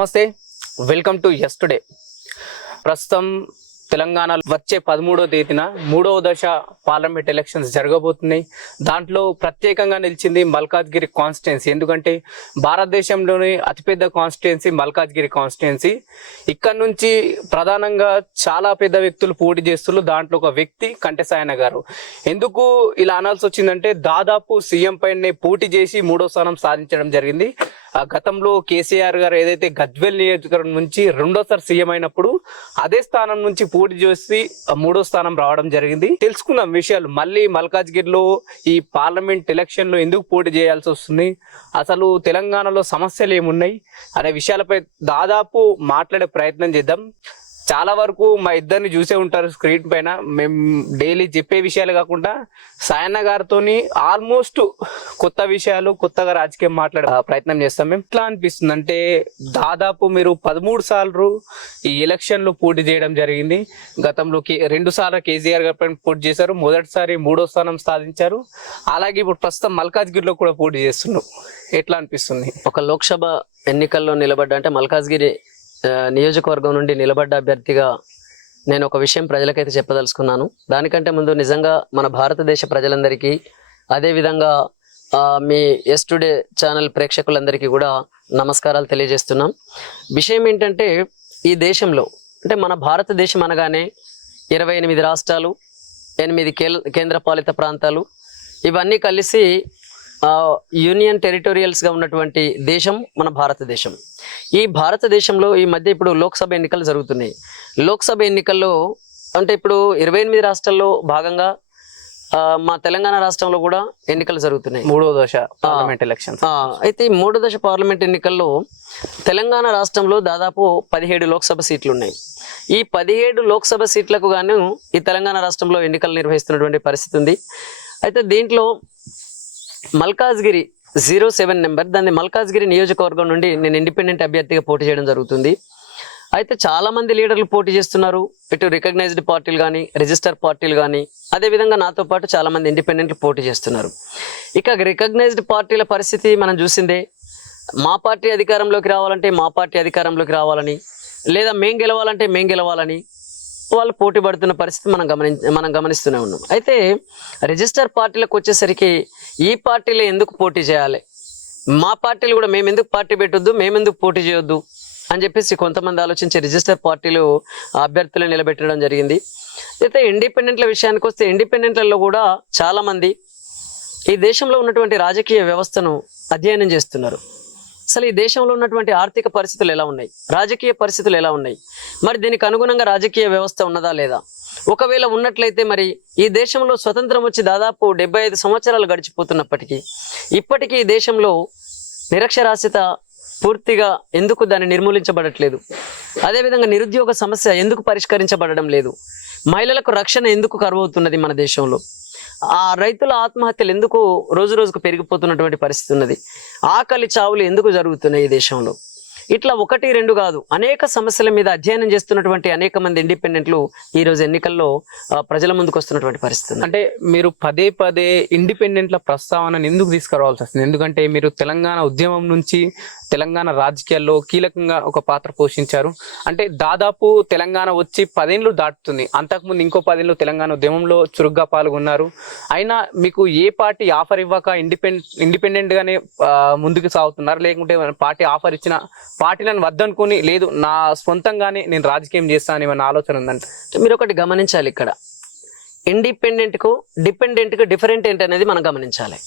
నమస్తే, welcome to yesterday. ప్రస్తుతం తెలంగాణలో వచ్చే 13వ తేదీన 3వ దశ పార్లమెంట్ ఎలక్షన్స్ జరగబోతున్నాయి. దాంట్లో ప్రత్యేకంగా నిలిచింది మల్కాజ్గిరి కాన్స్టిట్యున్సీ. ఎందుకంటే భారతదేశంలోని అతిపెద్ద కాన్స్టిట్యున్సీ మల్కాజ్గిరి కాన్స్టిట్యున్సీ. ఇక్కడ నుంచి ప్రధానంగా చాలా పెద్ద వ్యక్తులు పోటీ చేస్తున్నారు. దాంట్లో ఒక వ్యక్తి కంటెసాయన గారు. ఎందుకు ఇలా అనాల్సి వచ్చిందంటే దాదాపు సీఎం పైనే పోటీ చేసి 3వ స్థానం సాధించడం జరిగింది. గతంలో కేసీఆర్ గారు ఏదైతే గజ్వేల్ నియోజకవర్గం నుంచి రెండోసారి సీఎం అయినప్పుడు అదే స్థానం నుంచి పోటీ చేసి 3వ స్థానం రావడం జరిగింది. తెలుసుకుందాం విషయాలు. మళ్ళీ మల్కాజ్గిరిలో ఈ పార్లమెంట్ ఎలక్షన్ లో ఎందుకు పోటీ చేయాల్సి వస్తుంది, అసలు తెలంగాణలో సమస్యలు ఏమున్నాయి అనే విషయాలపై దాదాపు మాట్లాడే ప్రయత్నం చేద్దాం. చాలా వరకు మా ఇద్దరిని చూసే ఉంటారు స్క్రీన్ పైన. మేము డైలీ చెప్పే విషయాలు కాకుండా సాయన్న గారితో ఆల్మోస్ట్ కొత్త విషయాలు, కొత్తగా రాజకీయం మాట్లాడే ప్రయత్నం చేస్తాం. మేము ఎట్లా అనిపిస్తుంది అంటే దాదాపు మీరు 13 సార్లు ఈ ఎలక్షన్ లో పోటీ చేయడం జరిగింది. గతంలో 2 సార్లు కేసీఆర్ గారి పైన పోటీ చేశారు. మొదటిసారి 3వ స్థానం సాధించారు. అలాగే ఇప్పుడు ప్రస్తుతం మల్కాజ్గిరిలో కూడా పోటీ చేస్తున్నారు. ఎట్లా అనిపిస్తుంది? ఒక లోక్సభ ఎన్నికల్లో నిలబడ్డా అంటే మల్కాజ్గిరి నియోజకవర్గం నుండి నిలబడ్డ అభ్యర్థిగా నేను ఒక విషయం ప్రజలకైతే చెప్పదలుచుకున్నాను. దానికంటే ముందు నిజంగా మన భారతదేశ ప్రజలందరికీ, అదేవిధంగా మీ యెస్టర్డే ఛానల్ ప్రేక్షకులందరికీ కూడా నమస్కారాలు తెలియజేస్తున్నాం. విషయం ఏంటంటే ఈ దేశంలో అంటే మన భారతదేశం అనగానే 28 రాష్ట్రాలు, 8 కేంద్రపాలిత ప్రాంతాలు, ఇవన్నీ కలిసి యూనియన్ టెరిటోరియల్స్గా ఉన్నటువంటి దేశం మన భారతదేశం. ఈ భారతదేశంలో ఈ మధ్య ఇప్పుడు లోక్సభ ఎన్నికలు జరుగుతున్నాయి. లోక్సభ ఎన్నికల్లో అంటే ఇప్పుడు 28 రాష్ట్రాల్లో భాగంగా మా తెలంగాణ రాష్ట్రంలో కూడా ఎన్నికలు జరుగుతున్నాయి. 3వ దశ పార్లమెంట్ ఎలక్షన్. అయితే ఈ 3వ దశ పార్లమెంట్ ఎన్నికల్లో తెలంగాణ రాష్ట్రంలో దాదాపు 17 లోక్సభ సీట్లు ఉన్నాయి. ఈ 17 లోక్సభ సీట్లకు గాను ఈ తెలంగాణ రాష్ట్రంలో ఎన్నికలు నిర్వహిస్తున్నటువంటి పరిస్థితి ఉంది. అయితే దీంట్లో మల్కాజ్గిరి 07 నెంబర్, దాన్ని మల్కాజ్గిరి నియోజకవర్గం నుండి నేను ఇండిపెండెంట్ అభ్యర్థిగా పోటీ చేయడం జరుగుతుంది. అయితే చాలా మంది లీడర్లు పోటీ చేస్తున్నారు. ఇటు రికగ్నైజ్డ్ పార్టీలు కానీ, రిజిస్టర్ పార్టీలు కానీ, అదేవిధంగా నాతో పాటు చాలా మంది ఇండిపెండెంట్లు పోటీ చేస్తున్నారు. ఇక రికగ్నైజ్డ్ పార్టీల పరిస్థితి మనం చూసిందే. మా పార్టీ అధికారంలోకి రావాలంటే మా పార్టీ అధికారంలోకి రావాలని, లేదా మేం గెలవాలంటే మేం గెలవాలని వాళ్ళు పోటీ పడుతున్న పరిస్థితి మనం గమనిస్తూనే ఉన్నాం. అయితే రిజిస్టర్ పార్టీలకు వచ్చేసరికి ఈ పార్టీలు ఎందుకు పోటీ చేయాలి, మా పార్టీలు కూడా మేము ఎందుకు పార్టీ పెట్టొద్దు, మేమెందుకు పోటీ చేయొద్దు అని చెప్పేసి కొంతమంది ఆలోచించి రిజిస్టర్ పార్టీలు అభ్యర్థులను నిలబెట్టడం జరిగింది. అయితే ఇండిపెండెంట్ల విషయానికి వస్తే ఇండిపెండెంట్లలో కూడా చాలామంది ఈ దేశంలో ఉన్నటువంటి రాజకీయ వ్యవస్థను అధ్యయనం చేస్తున్నారు. అసలు ఈ దేశంలో ఉన్నటువంటి ఆర్థిక పరిస్థితులు ఎలా ఉన్నాయి, రాజకీయ పరిస్థితులు ఎలా ఉన్నాయి, మరి దీనికి అనుగుణంగా రాజకీయ వ్యవస్థ ఉన్నదా లేదా, ఒకవేళ ఉన్నట్లయితే మరి ఈ దేశంలో స్వతంత్రం వచ్చి దాదాపు 75 సంవత్సరాలు గడిచిపోతున్నప్పటికీ ఇప్పటికీ ఈ దేశంలో నిరక్షరాస్యత పూర్తిగా ఎందుకు దాన్ని నిర్మూలించబడట్లేదు, అదేవిధంగా నిరుద్యోగ సమస్య ఎందుకు పరిష్కరించబడడం లేదు, మహిళలకు రక్షణ ఎందుకు కరువవుతున్నది మన దేశంలో, ఆ రైతుల ఆత్మహత్యలు ఎందుకు రోజు రోజుకు పెరిగిపోతున్నటువంటి పరిస్థితి ఉన్నది, ఆకలి చావులు ఎందుకు జరుగుతున్నాయి ఈ దేశంలో, ఇట్లా 1, 2 కాదు అనేక సమస్యల మీద అధ్యయనం చేస్తున్నటువంటి అనేక మంది ఇండిపెండెంట్లు ఈ రోజు ఎన్నికల్లో ప్రజల ముందుకు వస్తున్నటువంటి పరిస్థితి. అంటే మీరు పదే పదే ఇండిపెండెంట్ల ప్రస్తావనను ఎందుకు తీసుకురావాల్సి వస్తుంది? ఎందుకంటే మీరు తెలంగాణ ఉద్యమం నుంచి తెలంగాణ రాజకీయాల్లో కీలకంగా ఒక పాత్ర పోషించారు. అంటే దాదాపు తెలంగాణ వచ్చి 10 ఏళ్ళు దాటుతుంది. అంతకుముందు ఇంకో 10 ఏళ్ళు తెలంగాణ ఉద్యమంలో చురుగ్గా పాల్గొన్నారు. అయినా మీకు ఏ పార్టీ ఆఫర్ ఇవ్వక ఇండిపెండెంట్ గానే ముందుకు సాగుతున్నారు, లేకుంటే పార్టీ ఆఫర్ ఇచ్చిన పార్టీలను వద్దనుకుని లేదు నా సొంతంగానే నేను రాజకీయం చేస్తాను ఏమన్నా ఆలోచన ఉందంటే? మీరు ఒకటి గమనించాలి, ఇక్కడ ఇండిపెండెంట్కు డిపెండెంట్కు డిఫరెంట్ ఏంటనేది మనం గమనించాలి.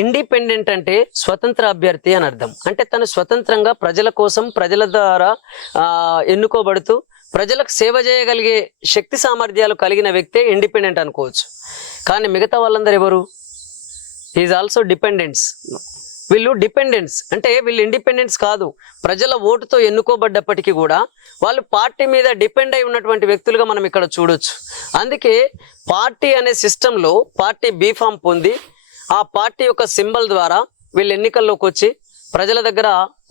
ఇండిపెండెంట్ అంటే స్వతంత్ర అభ్యర్థి అని అర్థం. అంటే తను స్వతంత్రంగా ప్రజల కోసం, ప్రజల ద్వారా ఎన్నుకోబడుతూ ప్రజలకు సేవ చేయగలిగే శక్తి సామర్థ్యాలు కలిగిన వ్యక్తే ఇండిపెండెంట్ అనుకోవచ్చు. కానీ మిగతా వాళ్ళందరూ ఎవరు? Is also dependents. వీళ్ళు డిపెండెంట్స్ అంటే వీళ్ళు ఇండిపెండెంట్స్ కాదు. ప్రజల ఓటుతో ఎన్నుకోబడ్డప్పటికీ కూడా వాళ్ళు పార్టీ మీద డిపెండ్ అయి ఉన్నటువంటి వ్యక్తులుగా మనం ఇక్కడ చూడొచ్చు. అందుకే పార్టీ అనే సిస్టంలో పార్టీ బీఫామ్ పొంది ఆ పార్టీ యొక్క సింబల్ ద్వారా వీళ్ళు ఎన్నికల్లోకి వచ్చి ప్రజల దగ్గర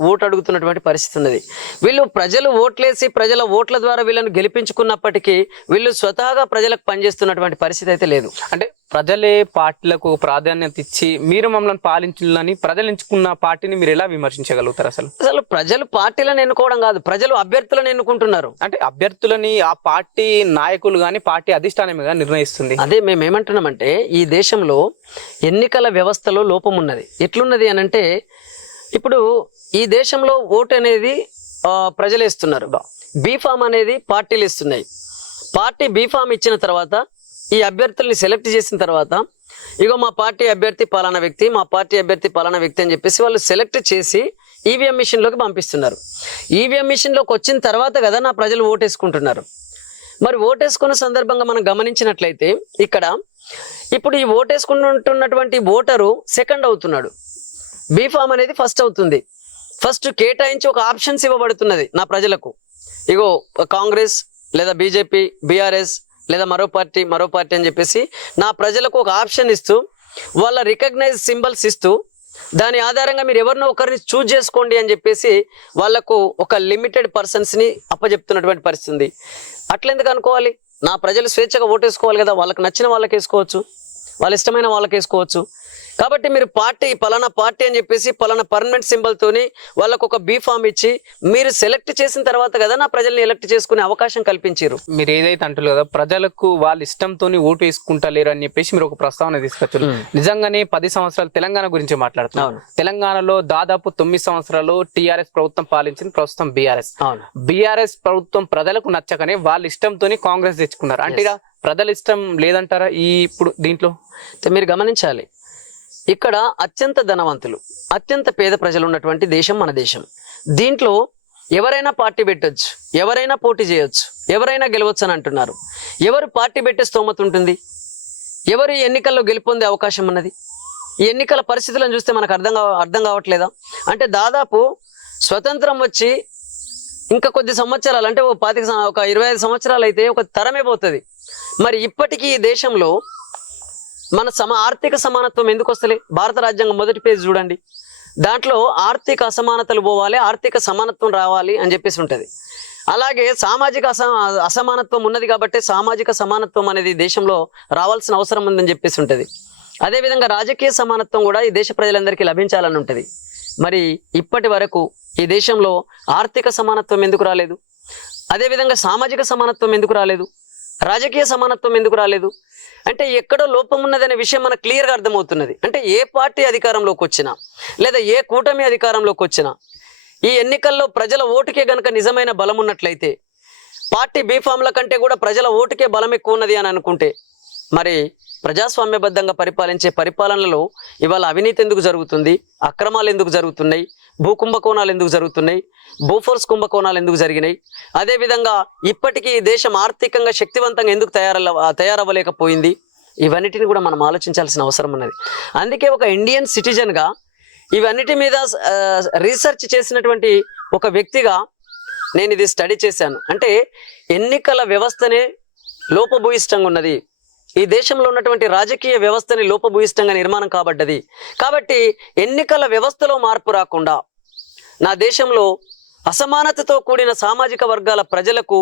ఓటు అడుగుతున్నటువంటి పరిస్థితి ఉన్నది. వీళ్ళు ప్రజలు ఓట్లేసి ప్రజల ఓట్ల ద్వారా వీళ్ళని గెలిపించుకున్నప్పటికీ వీళ్ళు స్వతహాగా ప్రజలకు పనిచేస్తున్నటువంటి పరిస్థితి అయితే లేదు. అంటే ప్రజలే పార్టీలకు ప్రాధాన్యత ఇచ్చి మీరు మమ్మల్ని పాలించాలని ప్రజలు ఎంచుకున్న పార్టీని మీరు ఎలా విమర్శించగలుగుతారు అసలు? అసలు ప్రజలు పార్టీలను ఎన్నుకోవడం కాదు, ప్రజలు అభ్యర్థులను ఎన్నుకుంటున్నారు. అంటే అభ్యర్థులని ఆ పార్టీ నాయకులు కానీ పార్టీ అధిష్టానమే నిర్ణయిస్తుంది. అదే మేము ఏమంటున్నామంటే ఈ దేశంలో ఎన్నికల వ్యవస్థలో లోపం ఉన్నది. ఎట్లున్నది అని అంటే ఇప్పుడు ఈ దేశంలో ఓటు అనేది ప్రజలు ఇస్తున్నారు, బీఫామ్ అనేది పార్టీలు ఇస్తున్నాయి. పార్టీ బీఫామ్ ఇచ్చిన తర్వాత ఈ అభ్యర్థుల్ని సెలెక్ట్ చేసిన తర్వాత ఇగో మా పార్టీ అభ్యర్థి పలానా వ్యక్తి, మా పార్టీ అభ్యర్థి పలానా వ్యక్తి అని చెప్పేసి వాళ్ళు సెలెక్ట్ చేసి ఈవీఎం మిషన్లోకి పంపిస్తున్నారు. ఈవీఎం మిషన్లోకి వచ్చిన తర్వాత కదా నా ప్రజలు ఓటేసుకుంటున్నారు. మరి ఓటేసుకున్న సందర్భంగా మనం గమనించినట్లయితే ఇక్కడ ఇప్పుడు ఈ ఓటేసుకుంటున్నటువంటి ఓటరు సెకండ్ అవుతున్నాడు, బీఫామ్ అనేది ఫస్ట్ అవుతుంది. ఫస్ట్ కేటాయించి ఒక ఆప్షన్స్ ఇవ్వబడుతున్నది నా ప్రజలకు. ఇగో కాంగ్రెస్ లేదా బీజేపీ, బీఆర్ఎస్ లేదా మరో పార్టీ అని చెప్పేసి నా ప్రజలకు ఒక ఆప్షన్ ఇస్తూ వాళ్ళ రికగ్నైజ్ సింబల్స్ ఇస్తూ దాని ఆధారంగా మీరు ఎవరినో ఒకరిని చూజ్ చేసుకోండి అని చెప్పేసి వాళ్లకు ఒక లిమిటెడ్ పర్సన్స్ని అప్పచెప్తున్నటువంటి పరిస్థితి ఉంది. అట్లెందుకు అనుకోవాలి? నా ప్రజలు స్వేచ్ఛగా ఓటేసుకోవాలి కదా, వాళ్ళకి నచ్చిన వాళ్ళకి వేసుకోవచ్చు, వాళ్ళ ఇష్టమైన వాళ్ళకి వేసుకోవచ్చు. కాబట్టి మీరు పార్టీ పలానా పార్టీ అని చెప్పేసి పలానా పర్మనెంట్ సింబల్తోని వాళ్ళకు ఒక బీఫామ్ ఇచ్చి మీరు సెలెక్ట్ చేసిన తర్వాత కదా నా ప్రజల్ని ఎలక్ట్ చేసుకునే అవకాశం కల్పించారు. మీరు ఏదైతే అంటారు కదా ప్రజలకు వాళ్ళ ఇష్టంతో ఓటు వేసుకుంటలేరు అని చెప్పేసి మీరు ఒక ప్రస్తావన తీసుకొచ్చారు. నిజంగానే 10 సంవత్సరాలు తెలంగాణ గురించి మాట్లాడుతున్నారు. తెలంగాణలో దాదాపు 9 సంవత్సరాలు టీఆర్ఎస్ ప్రభుత్వం పాలించింది, ప్రస్తుతం బీఆర్ఎస్ ప్రభుత్వం ప్రజలకు నచ్చకనే వాళ్ళ ఇష్టంతో కాంగ్రెస్ తెచ్చుకున్నారు. అంటే ప్రజల ఇష్టం లేదంటారా ఇప్పుడు దీంట్లో? మీరు గమనించాలి, ఇక్కడ అత్యంత ధనవంతులు, అత్యంత పేద ప్రజలు ఉన్నటువంటి దేశం మన దేశం. దీంట్లో ఎవరైనా పార్టీ పెట్టొచ్చు, ఎవరైనా పోటీ చేయొచ్చు, ఎవరైనా గెలవచ్చు అని అంటున్నారు. ఎవరు పార్టీ పెట్టే స్తోమత ఉంటుంది? ఎవరు ఈ ఎన్నికల్లో గెలుపొందే అవకాశం ఉన్నది? ఈ ఎన్నికల పరిస్థితులను చూస్తే మనకు అర్థం కావట్లేదా? అంటే దాదాపు స్వతంత్రం వచ్చి ఇంకా కొద్ది సంవత్సరాలు, అంటే ఒక 25 సంవత్సరాలు అయితే ఒక తరమే పోతుంది. మరి ఇప్పటికీ ఈ దేశంలో మన ఆర్థిక సమానత్వం ఎందుకు వస్తలే? భారత రాజ్యాంగం మొదటి పేజీ చూడండి, దాంట్లో ఆర్థిక అసమానతలు పోవాలి, ఆర్థిక సమానత్వం రావాలి అని చెప్పేసి ఉంటుంది. అలాగే సామాజిక అసమానత్వం ఉన్నది కాబట్టి సామాజిక సమానత్వం అనేది దేశంలో రావాల్సిన అవసరం ఉందని చెప్పేసి ఉంటుంది. అదేవిధంగా రాజకీయ సమానత్వం కూడా ఈ దేశ ప్రజలందరికీ లభించాలని ఉంటుంది. మరి ఇప్పటి వరకు ఈ దేశంలో ఆర్థిక సమానత్వం ఎందుకు రాలేదు? అదేవిధంగా సామాజిక సమానత్వం ఎందుకు రాలేదు? రాజకీయ సమానత్వం ఎందుకు రాలేదు? అంటే ఎక్కడో లోపం ఉన్నదనే విషయం మనకు క్లియర్గా అర్థమవుతున్నది. అంటే ఏ పార్టీ అధికారంలోకి వచ్చినా లేదా ఏ కూటమి అధికారంలోకి వచ్చినా ఈ ఎన్నికల్లో ప్రజల ఓటుకే గనక నిజమైన బలం ఉన్నట్లయితే, పార్టీ బీఫామ్ల కంటే కూడా ప్రజల ఓటుకే బలం ఎక్కువ ఉన్నది అని అనుకుంటే, మరి ప్రజాస్వామ్యబద్ధంగా పరిపాలించే పరిపాలనలో ఇవాళ అవినీతి ఎందుకు జరుగుతుంది? అక్రమాలు ఎందుకు జరుగుతున్నాయి? భూ కుంభకోణాలు ఎందుకు జరుగుతున్నాయి? బోఫోర్స్ కుంభకోణాలు ఎందుకు జరిగినాయి? అదేవిధంగా ఇప్పటికీ ఈ దేశం ఆర్థికంగా శక్తివంతంగా ఎందుకు తయారవ్వలేకపోయింది? ఇవన్నిటిని కూడా మనం ఆలోచించాల్సిన అవసరం ఉన్నది. అందుకే ఒక ఇండియన్ సిటిజన్గా ఇవన్నిటి మీద రీసెర్చ్ చేసినటువంటి ఒక వ్యక్తిగా నేను ఇది స్టడీ చేశాను. అంటే ఎన్నికల వ్యవస్థనే లోపభూయిష్టంగా ఉన్నది, ఈ దేశంలో ఉన్నటువంటి రాజకీయ వ్యవస్థని లోపభూయిష్టంగా నిర్మాణం కాబడ్డది. కాబట్టి ఎన్నికల వ్యవస్థలో మార్పు రాకుండా నా దేశంలో అసమానతతో కూడిన సామాజిక వర్గాల ప్రజలకు,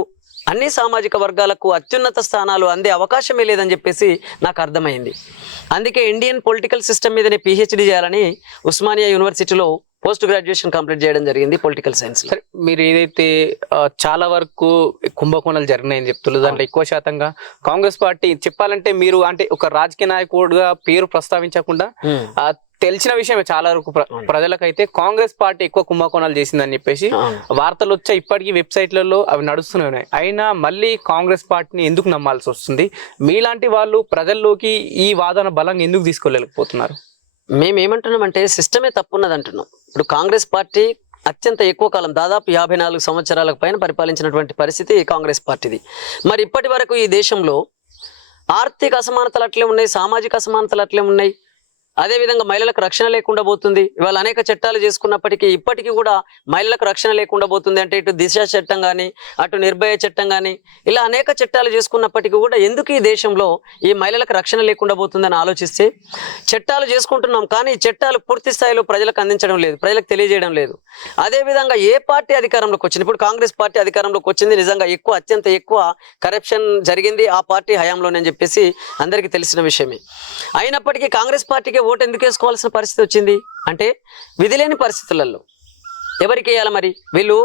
అన్ని సామాజిక వర్గాలకు అత్యున్నత స్థానాలు అందే అవకాశమే లేదని చెప్పేసి నాకు అర్థమైంది. అందుకే ఇండియన్ పొలిటికల్ సిస్టమ్ మీదనే పిహెచ్డి చేయాలని ఉస్మానియా యూనివర్సిటీలో పోస్ట్ గ్రాడ్యుయేషన్ కంప్లీట్ చేయడం జరిగింది పొలిటికల్ సైన్స్. మీరు ఏదైతే చాలా వరకు కుంభకోణాలు జరిగినాయని చెప్తున్నారు, దాంట్లో ఎక్కువ శాతంగా కాంగ్రెస్ పార్టీ చెప్పాలంటే మీరు అంటే ఒక రాజకీయ నాయకుడుగా పేరు ప్రస్తావించకుండా తెలిసిన విషయమే చాలా వరకు ప్రజలకైతే కాంగ్రెస్ పార్టీ ఎక్కువ కుంభకోణాలు చేసిందని చెప్పేసి వార్తలు వచ్చా ఇప్పటికీ వెబ్సైట్లలో అవి నడుస్తూనే ఉన్నాయి. అయినా మళ్ళీ కాంగ్రెస్ పార్టీని ఎందుకు నమ్మాల్సి వస్తుంది? మీలాంటి వాళ్ళు ప్రజల్లోకి ఈ వాదన బలంగా ఎందుకు తీసుకోలేకపోతున్నారు? మేమేమంటున్నామంటే సిస్టమే తప్పున్నది అంటున్నాం. ఇప్పుడు కాంగ్రెస్ పార్టీ అత్యంత ఎక్కువ కాలం, దాదాపు 54 సంవత్సరాలకు పైన పరిపాలించినటువంటి పరిస్థితి కాంగ్రెస్ పార్టీది. మరి ఇప్పటి వరకు ఈ దేశంలో ఆర్థిక అసమానతలు అట్లే ఉన్నాయి, సామాజిక అసమానతలు అట్లే ఉన్నాయి. అదేవిధంగా మహిళలకు రక్షణ లేకుండా పోతుంది. ఇవాళ అనేక చట్టాలు చేసుకున్నప్పటికీ ఇప్పటికీ కూడా మహిళలకు రక్షణ లేకుండా పోతుంది. అంటే ఇటు దిశ చట్టం కానీ, అటు నిర్భయ చట్టం కానీ, ఇలా అనేక చట్టాలు చేసుకున్నప్పటికీ కూడా ఎందుకు ఈ దేశంలో ఈ మహిళలకు రక్షణ లేకుండా పోతుందని ఆలోచిస్తే, చట్టాలు చేసుకుంటున్నాం కానీ ఈ చట్టాలు పూర్తి స్థాయిలో ప్రజలకు అందించడం లేదు, ప్రజలకు తెలియజేయడం లేదు. అదేవిధంగా ఏ పార్టీ అధికారంలోకి వచ్చింది, ఇప్పుడు కాంగ్రెస్ పార్టీ అధికారంలోకి వచ్చింది, నిజంగా అత్యంత ఎక్కువ కరప్షన్ జరిగింది ఆ పార్టీ హయాంలోనే అని చెప్పేసి అందరికీ తెలిసిన విషయమే. అయినప్పటికీ కాంగ్రెస్ పార్టీకి ఓటు ఎందుకు వేసుకోవాల్సిన పరిస్థితి వచ్చింది అంటే, విధిలేని పరిస్థితులలో ఎవరికి వేయాలి మరి? వీళ్ళు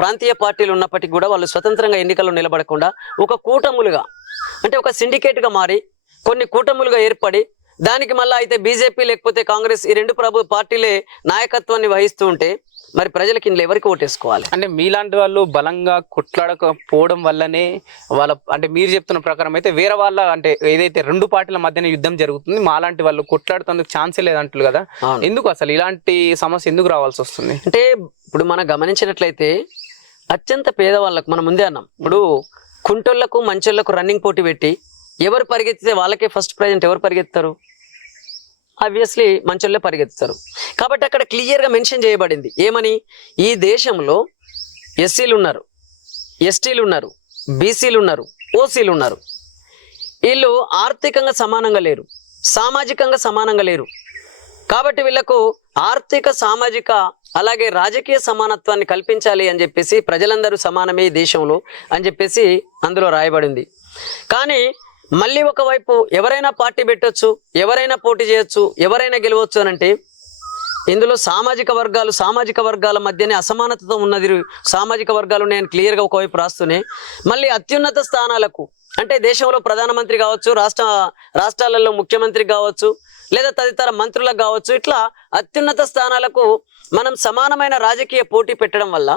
ప్రాంతీయ పార్టీలు ఉన్నప్పటికీ కూడా వాళ్ళు స్వతంత్రంగా ఎన్నికల్లో నిలబడకుండా ఒక కూటములుగా, అంటే ఒక సిండికేట్గా మారి కొన్ని కూటములుగా ఏర్పడి, దానికి మళ్ళీ అయితే బీజేపీ లేకపోతే కాంగ్రెస్ ఈ రెండు పార్టీలే నాయకత్వాన్ని వహిస్తూ ఉంటే మరి ప్రజలకి ఇందులో ఎవరికి ఓటేసుకోవాలి? అంటే మీలాంటి వాళ్ళు బలంగా కొట్లాడకపోవడం వల్లనే వాళ్ళ, అంటే మీరు చెప్తున్న ప్రకారం అయితే వేరే వాళ్ళ, అంటే ఏదైతే రెండు పార్టీల మధ్యన యుద్ధం జరుగుతుంది, మాలాంటి వాళ్ళు కొట్లాడుతందుకు ఛాన్సే లేదంటారు కదా, ఎందుకు అసలు ఇలాంటి సమస్య ఎందుకు రావాల్సి వస్తుంది? అంటే ఇప్పుడు మనం గమనించినట్లయితే అత్యంత పేదవాళ్ళకు మనం ముందే అన్నాం, ఇప్పుడు కుంటోళ్లకు మంచోళ్లకు రన్నింగ్ పోటీ పెట్టి ఎవరు పరిగెత్తితే వాళ్ళకే ఫస్ట్ ప్రైజ్ అంటే ఎవరు పరిగెత్తారు? ఆబ్వియస్లీ మంచోళ్ళే పరిగెత్తుతారు. కాబట్టి అక్కడ క్లియర్గా మెన్షన్ చేయబడింది ఏమని, ఈ దేశంలో ఎస్సీలు ఉన్నారు, ఎస్టీలు ఉన్నారు, బీసీలు ఉన్నారు, ఓసీలు ఉన్నారు. వీళ్ళు ఆర్థికంగా సమానంగా లేరు, సామాజికంగా సమానంగా లేరు. కాబట్టి వీళ్లకు ఆర్థిక, సామాజిక అలాగే రాజకీయ సమానత్వాన్ని కల్పించాలి అని చెప్పేసి, ప్రజలందరూ సమానమే ఈ దేశంలో అని చెప్పేసి అందులో రాయబడింది. కానీ మళ్ళీ ఒకవైపు ఎవరైనా పార్టీ పెట్టొచ్చు, ఎవరైనా పోటీ చేయొచ్చు, ఎవరైనా గెలవచ్చు అని అంటే, ఇందులో సామాజిక వర్గాల మధ్యనే అసమానతతో ఉన్నది, సామాజిక వర్గాలు ఉన్నాయని క్లియర్గా ఒకవైపు రాస్తూనే, మళ్ళీ అత్యున్నత స్థానాలకు, అంటే దేశంలో ప్రధానమంత్రి కావచ్చు, రాష్ట్రాలలో ముఖ్యమంత్రి కావచ్చు, లేదా తదితర మంత్రులకు కావచ్చు, ఇట్లా అత్యున్నత స్థానాలకు మనం సమానమైన రాజకీయ పోటీ పెట్టడం వల్ల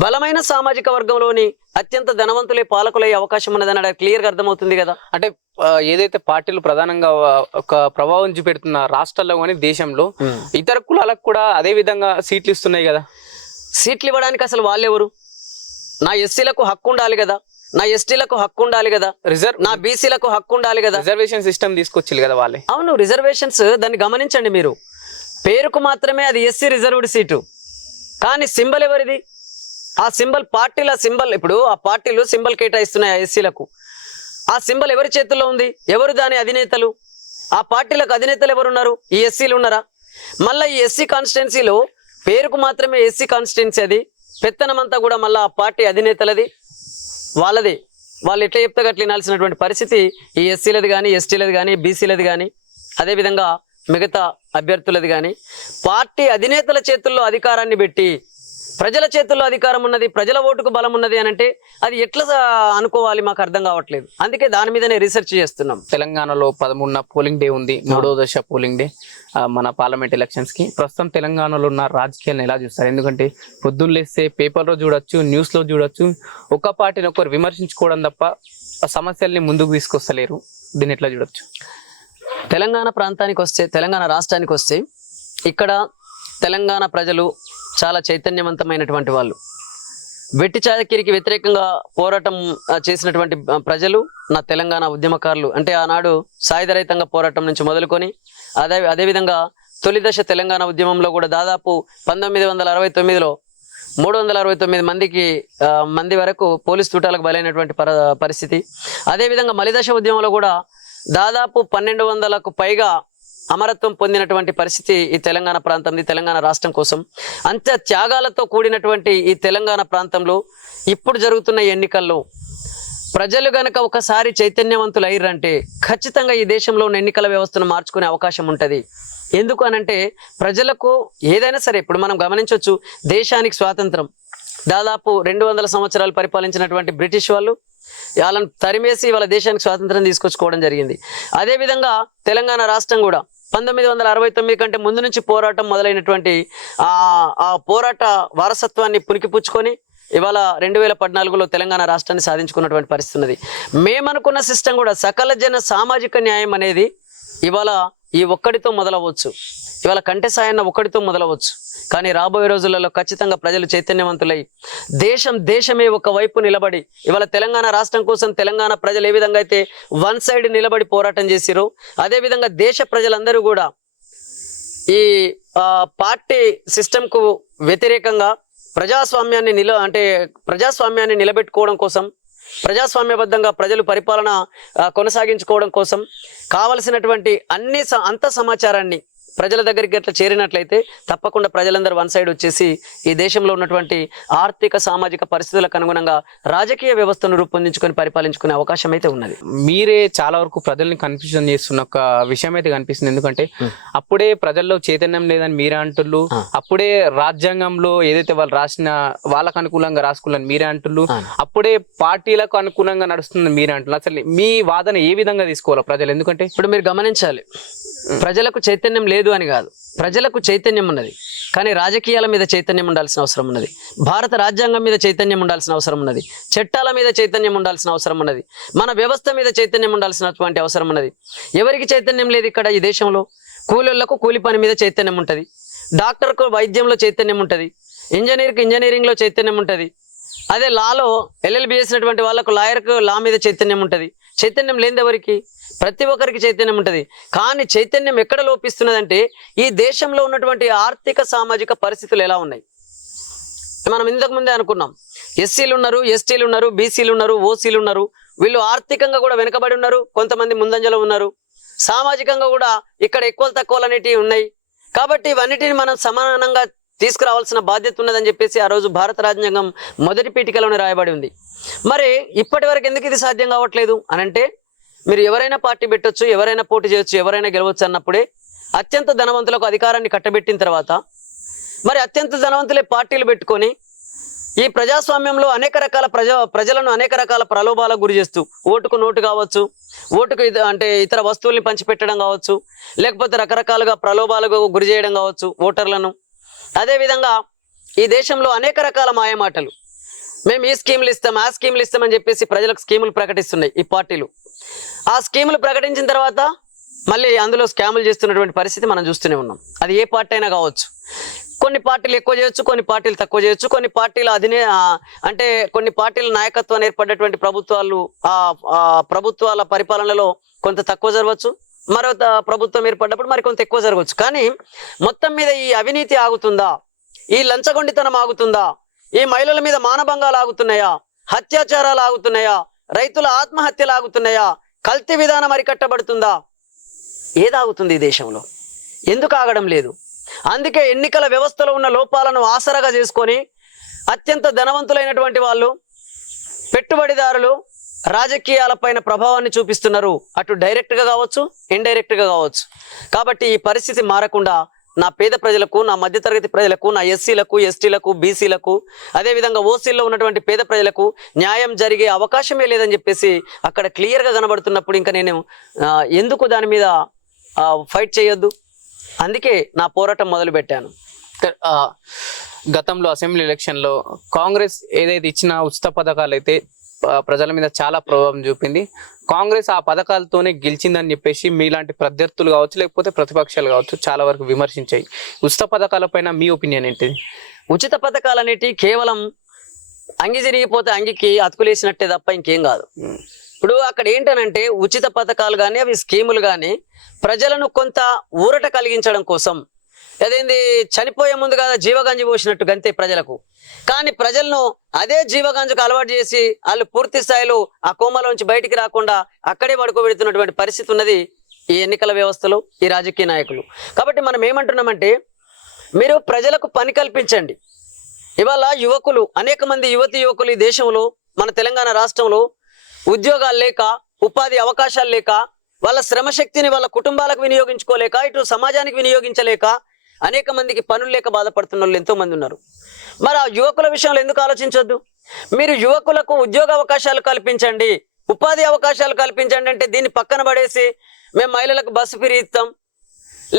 బలమైన సామాజిక వర్గంలోని అత్యంత ధనవంతులే పాలకులయ్యే అవకాశం ఉన్నదని క్లియర్గా అర్థమవుతుంది కదా. అంటే ఏదైతే పార్టీలు ప్రధానంగా ఒక ప్రభావం చూపెడుతున్న రాష్ట్రాల్లో కానీ దేశంలో ఇతర కులాలకు కూడా అదే విధంగా సీట్లు ఇస్తున్నాయి కదా. సీట్లు ఇవ్వడానికి అసలు వాళ్ళెవరు? నా ఎస్సీలకు హక్కు ఉండాలి కదా, నా ఎస్టీలకు హక్కు ఉండాలి కదా, నా బీసీలకు హక్కు ఉండాలి కదా. రిజర్వేషన్ సిస్టమ్ తీసుకొచ్చి కదా వాళ్ళే. అవును, రిజర్వేషన్స్, దాన్ని గమనించండి మీరు. పేరుకు మాత్రమే అది ఎస్సీ రిజర్వ్డ్ సీటు, కానీ సింబల్ ఎవరిది? ఆ సింబల్ పార్టీల సింబల్. ఇప్పుడు ఆ పార్టీలు సింబల్ కేటాయిస్తున్నాయి ఆ ఎస్సీలకు. ఆ సింబల్ ఎవరి చేతుల్లో ఉంది? ఎవరు దాని అధినేతలు? ఆ పార్టీలకు అధినేతలు ఎవరున్నారు? ఈ ఎస్సీలు ఉన్నారా? మళ్ళీ ఈ ఎస్సీ కాన్స్టిట్యున్సీలో పేరుకు మాత్రమే ఎస్సీ కాన్స్టిట్యున్సీ, అది పెత్తనమంతా కూడా మళ్ళీ ఆ పార్టీ అధినేతలది, వాళ్ళది. వాళ్ళు ఎట్లా చెప్తే గట్ల వినాల్సినటువంటి పరిస్థితి ఈ ఎస్సీలది కానీ, ఎస్టీలది కానీ, బీసీలది కానీ, అదేవిధంగా మిగతా అభ్యర్థులది కానీ. పార్టీ అధినేతల చేతుల్లో అధికారాన్ని పెట్టి ప్రజల చేతుల్లో అధికారం ఉన్నది, ప్రజల ఓటుకు బలం ఉన్నది అని అంటే అది ఎట్లా అనుకోవాలి? మాకు అర్థం కావట్లేదు. అందుకే దాని మీదనే రీసెర్చ్ చేస్తున్నాం. తెలంగాణలో 13న పోలింగ్ డే ఉంది, 3వ దశ పోలింగ్ డే మన పార్లమెంట్ ఎలక్షన్స్ కి. ప్రస్తుతం తెలంగాణలో ఉన్న రాజకీయాలను ఎలా చూస్తారు? ఎందుకంటే పొద్దున్న లేస్తే పేపర్లో చూడొచ్చు, న్యూస్లో చూడొచ్చు, ఒక పార్టీని ఒకరు విమర్శించుకోవడం తప్ప ఆ సమస్యల్ని ముందుకు తీసుకొస్తలేరు. దీన్ని ఎట్లా చూడొచ్చు? తెలంగాణ ప్రాంతానికి వస్తే, తెలంగాణ రాష్ట్రానికి వస్తే, ఇక్కడ తెలంగాణ ప్రజలు చాలా చైతన్యవంతమైనటువంటి వాళ్ళు. వెట్టి చాకిరికి వ్యతిరేకంగా పోరాటం చేసినటువంటి ప్రజలు నా తెలంగాణ ఉద్యమకారులు. అంటే ఆనాడు సాయుధ రైతాంగ పోరాటం నుంచి మొదలుకొని అదేవిధంగా తొలి దశ తెలంగాణ ఉద్యమంలో కూడా దాదాపు 1969లో 369 మంది వరకు పోలీస్ తూటాలకు బలైనటువంటి పరిస్థితి. అదేవిధంగా మలిదశ ఉద్యమంలో కూడా దాదాపు 1200కు పైగా అమరత్వం పొందినటువంటి పరిస్థితి ఈ తెలంగాణ ప్రాంతంది. తెలంగాణ రాష్ట్రం కోసం అంత త్యాగాలతో కూడినటువంటి ఈ తెలంగాణ ప్రాంతంలో ఇప్పుడు జరుగుతున్న ఎన్నికల్లో ప్రజలు గనక ఒకసారి చైతన్యవంతులు అయ్యారంటే ఖచ్చితంగా ఈ దేశంలో ఉన్న ఎన్నికల వ్యవస్థను మార్చుకునే అవకాశం ఉంటుంది. ఎందుకు అనంటే ప్రజలకు ఏదైనా సరే, ఇప్పుడు మనం గమనించవచ్చు, దేశానికి స్వాతంత్రం దాదాపు 200 సంవత్సరాలు పరిపాలించినటువంటి బ్రిటిష్ వాళ్ళు వాళ్ళని తరిమేసి వాళ్ళ దేశానికి స్వాతంత్రం తీసుకొచ్చుకోవడం జరిగింది. అదేవిధంగా తెలంగాణ రాష్ట్రం కూడా 1969 కంటే ముందు నుంచి పోరాటం మొదలైనటువంటి ఆ పోరాట వారసత్వాన్ని పుణికిపుచ్చుకొని ఇవాళ 2014లో తెలంగాణ రాష్ట్రాన్ని సాధించుకున్నటువంటి పరిస్థితి ఉన్నది. మేమనుకున్న సిస్టమ్ కూడా సకల జన సామాజిక న్యాయం అనేది ఇవాళ ఈ ఒక్కడితో మొదలవచ్చు, ఇవాళ కంటె సాయన్న ఒక్కడితో మొదలవచ్చు. కానీ రాబోయే రోజులలో ఖచ్చితంగా ప్రజలు చైతన్యవంతులై దేశమే ఒక వైపు నిలబడి, ఇవాళ తెలంగాణ రాష్ట్రం కోసం తెలంగాణ ప్రజలు ఏ విధంగా అయితే వన్ సైడ్ నిలబడి పోరాటం చేసిరో, అదేవిధంగా దేశ ప్రజలందరూ కూడా ఈ పార్టీ సిస్టమ్కు వ్యతిరేకంగా ప్రజాస్వామ్యాన్ని నిలబెట్టుకోవడం కోసం, ప్రజాస్వామ్యబద్ధంగా ప్రజలు పరిపాలన కొనసాగించుకోవడం కోసం కావలసినటువంటి అంత సమాచారాన్ని ప్రజల దగ్గరికి అట్లా చేరినట్లయితే తప్పకుండా ప్రజలందరూ వన్ సైడ్ వచ్చేసి ఈ దేశంలో ఉన్నటువంటి ఆర్థిక సామాజిక పరిస్థితులకు అనుగుణంగా రాజకీయ వ్యవస్థను రూపొందించుకొని పరిపాలించుకునే అవకాశం అయితే ఉన్నది. మీరే చాలా వరకు ప్రజల్ని కన్ఫ్యూజన్ చేస్తున్న ఒక విషయం అయితే కనిపిస్తుంది. ఎందుకంటే అప్పుడే ప్రజల్లో చైతన్యం లేదని మీరే అంటుళ్ళు, అప్పుడే రాజ్యాంగంలో ఏదైతే వాళ్ళు రాసిన వాళ్ళకు అనుకూలంగా రాసుకున్నారని మీరే అంటుళ్ళు, అప్పుడే పార్టీలకు అనుకూలంగా నడుస్తుందని మీరే అంటున్నారు. అసలు మీ వాదన ఏ విధంగా తీసుకోవాలో ప్రజలు? ఎందుకంటే ఇప్పుడు మీరు గమనించాలి, ప్రజలకు చైతన్యం లేదు అని కాదు, ప్రజలకు చైతన్యం ఉన్నది. కానీ రాజకీయాల మీద చైతన్యం ఉండాల్సిన అవసరం ఉన్నది, భారత రాజ్యాంగం మీద చైతన్యం ఉండాల్సిన అవసరం ఉన్నది, చట్టాల మీద చైతన్యం ఉండాల్సిన అవసరం ఉన్నది, మన వ్యవస్థ మీద చైతన్యం ఉండాల్సినటువంటి అవసరం ఉన్నది. ఎవరికి చైతన్యం లేదు ఇక్కడ ఈ దేశంలో? కూలీలకు కూలి పని మీద చైతన్యం ఉంటుంది, డాక్టర్కు వైద్యంలో చైతన్యం ఉంటుంది, ఇంజనీర్కి ఇంజనీరింగ్లో చైతన్యం ఉంటుంది, అదే లాలో LLB చేసినటువంటి వాళ్ళకు లాయర్కు లా మీద చైతన్యం ఉంటుంది. చైతన్యం లేనిది ఎవరికి? ప్రతి ఒక్కరికి చైతన్యం ఉంటుంది. కానీ చైతన్యం ఎక్కడ లోపిస్తున్నదంటే ఈ దేశంలో ఉన్నటువంటి ఆర్థిక సామాజిక పరిస్థితులు ఎలా ఉన్నాయి. మనం ఇంతకు ముందే అనుకున్నాం, ఎస్సీలు ఉన్నారు, ఎస్టీలు ఉన్నారు, బీసీలు ఉన్నారు, ఓసీలు ఉన్నారు. వీళ్ళు ఆర్థికంగా కూడా వెనుకబడి ఉన్నారు, కొంతమంది ముందంజలో ఉన్నారు, సామాజికంగా కూడా ఇక్కడ ఎక్కువ తక్కువలు అనేటివి ఉన్నాయి. కాబట్టి ఇవన్నిటిని మనం సమానంగా తీసుకురావాల్సిన బాధ్యత ఉన్నదని చెప్పేసి ఆ రోజు భారత రాజ్యాంగం మొదటి పీఠికలోనే రాయబడి ఉంది. మరి ఇప్పటి వరకు ఎందుకు ఇది సాధ్యం కావట్లేదు అని అంటే, మీరు ఎవరైనా పార్టీ పెట్టొచ్చు, ఎవరైనా పోటీ చేయొచ్చు, ఎవరైనా గెలవచ్చు అన్నప్పుడే అత్యంత ధనవంతులకు అధికారాన్ని కట్టబెట్టిన తర్వాత మరి అత్యంత ధనవంతులే పార్టీలు పెట్టుకొని ఈ ప్రజాస్వామ్యంలో అనేక రకాల ప్రజలను అనేక రకాల ప్రలోభాలకు గురి చేస్తూ, ఓటుకు నోటు కావచ్చు, ఓటుకు ఇతర వస్తువుల్ని పంచిపెట్టడం కావచ్చు, లేకపోతే రకరకాలుగా ప్రలోభాలకు గురి చేయడం కావచ్చు ఓటర్లను. అదేవిధంగా ఈ దేశంలో అనేక రకాల మాయమాటలు, మేము ఈ స్కీములు ఇస్తాం, ఆ స్కీములు ఇస్తామని చెప్పేసి ప్రజలకు స్కీములు ప్రకటిస్తున్నాయి ఈ పార్టీలు. ఆ స్కీములు ప్రకటించిన తర్వాత మళ్ళీ అందులో స్కాములు చేస్తున్నటువంటి పరిస్థితి మనం చూస్తూనే ఉన్నాం. అది ఏ పార్టీ అయినా కావచ్చు. కొన్ని పార్టీలు ఎక్కువ చేయొచ్చు, కొన్ని పార్టీలు తక్కువ చేయొచ్చు, కొన్ని పార్టీల కొన్ని పార్టీల నాయకత్వాన్ని ఏర్పడ్డటువంటి ప్రభుత్వాల పరిపాలనలో కొంత తక్కువ జరగవచ్చు, మరో ప్రభుత్వం ఏర్పడ్డప్పుడు మరి కొంత ఎక్కువ జరగవచ్చు. కానీ మొత్తం మీద ఈ అవినీతి ఆగుతుందా? ఈ లంచగొండితనం ఆగుతుందా? ఈ మహిళల మీద మానభంగాలు ఆగుతున్నాయా? అత్యాచారాలు ఆగుతున్నాయా? రైతుల ఆత్మహత్యలు ఆగుతున్నాయా? కల్తీ విధానం అరికట్టబడుతుందా? ఏదాగుతుంది ఈ దేశంలో? ఎందుకు ఆగడం లేదు? అందుకే ఎన్నికల వ్యవస్థలో ఉన్న లోపాలను ఆసరాగా చేసుకొని అత్యంత ధనవంతులైనటువంటి వాళ్ళు, పెట్టుబడిదారులు రాజకీయాలపైన ప్రభావాన్ని చూపిస్తున్నారు, అటు డైరెక్ట్గా కావచ్చు, ఇండైరెక్ట్గా కావచ్చు. కాబట్టి ఈ పరిస్థితి మారకుండా నా పేద ప్రజలకు, నా మధ్యతరగతి ప్రజలకు, నా ఎస్సీలకు, ఎస్టీలకు, బీసీలకు, అదేవిధంగా ఓసీల్లో ఉన్నటువంటి పేద ప్రజలకు న్యాయం జరిగే అవకాశమే లేదని చెప్పేసి అక్కడ క్లియర్గా కనబడుతున్నప్పుడు ఇంకా నేను ఎందుకు దాని మీద ఫైట్ చేయొద్దు? అందుకే నా పోరాటం మొదలు పెట్టాను. గతంలో అసెంబ్లీ ఎలక్షన్లో కాంగ్రెస్ ఏదైతే ఇచ్చిన ఉచిత పథకాలు అయితే ప్రజల మీద చాలా ప్రభావం చూపింది. కాంగ్రెస్ ఆ పథకాలతోనే గెలిచిందని చెప్పేసి మీలాంటి ప్రత్యర్థులు కావచ్చు, లేకపోతే ప్రతిపక్షాలు కావచ్చు చాలా వరకు విమర్శించాయి. ఉచిత పథకాలపైన మీ ఒపీనియన్ ఏంటిది? ఉచిత పథకాలు అనేటివి కేవలం అంగి జరిగిపోతే అంగికి అతుకులేసినట్టే తప్ప ఇంకేం కాదు. ఇప్పుడు అక్కడ ఏంటనంటే ఉచిత పథకాలు కానీ అవి స్కీములు కానీ ప్రజలను కొంత ఊరట కలిగించడం కోసం, అదేంది చనిపోయే ముందు కదా జీవగంజి పోసినట్టు గంతే ప్రజలకు. కానీ ప్రజలను అదే జీవగంజకు అలవాటు చేసి వాళ్ళు పూర్తి స్థాయిలో ఆ కోమలోంచి బయటికి రాకుండా అక్కడే పడుకోబెడుతున్నటువంటి పరిస్థితి ఉన్నది ఈ ఎన్నికల వ్యవస్థలో ఈ రాజకీయ నాయకులు. కాబట్టి మనం ఏమంటున్నామంటే, మీరు ప్రజలకు పని కల్పించండి. ఇవాళ యువకులు, అనేక మంది యువకులు ఈ దేశంలో, మన తెలంగాణ రాష్ట్రంలో ఉద్యోగాలు లేక, ఉపాధి అవకాశాలు లేక, వాళ్ళ శ్రమశక్తిని వాళ్ళ కుటుంబాలకు వినియోగించుకోలేక, ఇటు సమాజానికి వినియోగించలేక అనేక మందికి పనులు లేక బాధపడుతున్న వాళ్ళు ఎంతో మంది ఉన్నారు. మరి ఆ యువకుల విషయంలో ఎందుకు ఆలోచించొద్దు? మీరు యువకులకు ఉద్యోగ అవకాశాలు కల్పించండి, ఉపాధి అవకాశాలు కల్పించండి అంటే దీన్ని పక్కన పడేసి మేము మహిళలకు బస్సు ఫ్రీ ఇస్తాం,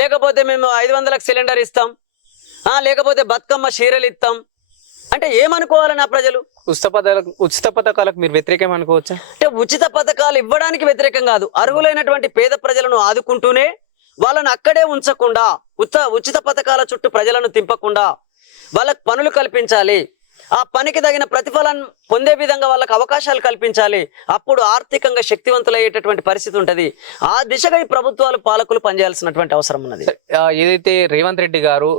లేకపోతే మేము 500లకు సిలిండర్ ఇస్తాం, లేకపోతే బతుకమ్మ చీరలు ఇస్తాం అంటే ఏమనుకోవాలి నా ప్రజలు? ఉచిత పథకాలకు మీరు వ్యతిరేకం అనుకోవచ్చా? అంటే ఉచిత పథకాలు ఇవ్వడానికి వ్యతిరేకం కాదు, అర్హులైనటువంటి పేద ప్రజలను ఆదుకుంటూనే వాళ్ళను అక్కడే ఉంచకుండా, ఉచిత పథకాల చుట్టూ ప్రజలను తింపకుండా వాళ్ళకు పనులు కల్పించాలి. ఆ పనికి తగిన ప్రతిఫలం పొందే విధంగా వాళ్ళకి అవకాశాలు కల్పించాలి. అప్పుడు ఆర్థికంగా శక్తివంతులయ్యేటటువంటి పరిస్థితి ఉంటుంది. ఆ దిశగా ఈ ప్రభుత్వాలు పాలకులు పనిచేయాల్సినటువంటి అవసరం ఉన్నది. ఏదైతే రేవంత్ రెడ్డి గారు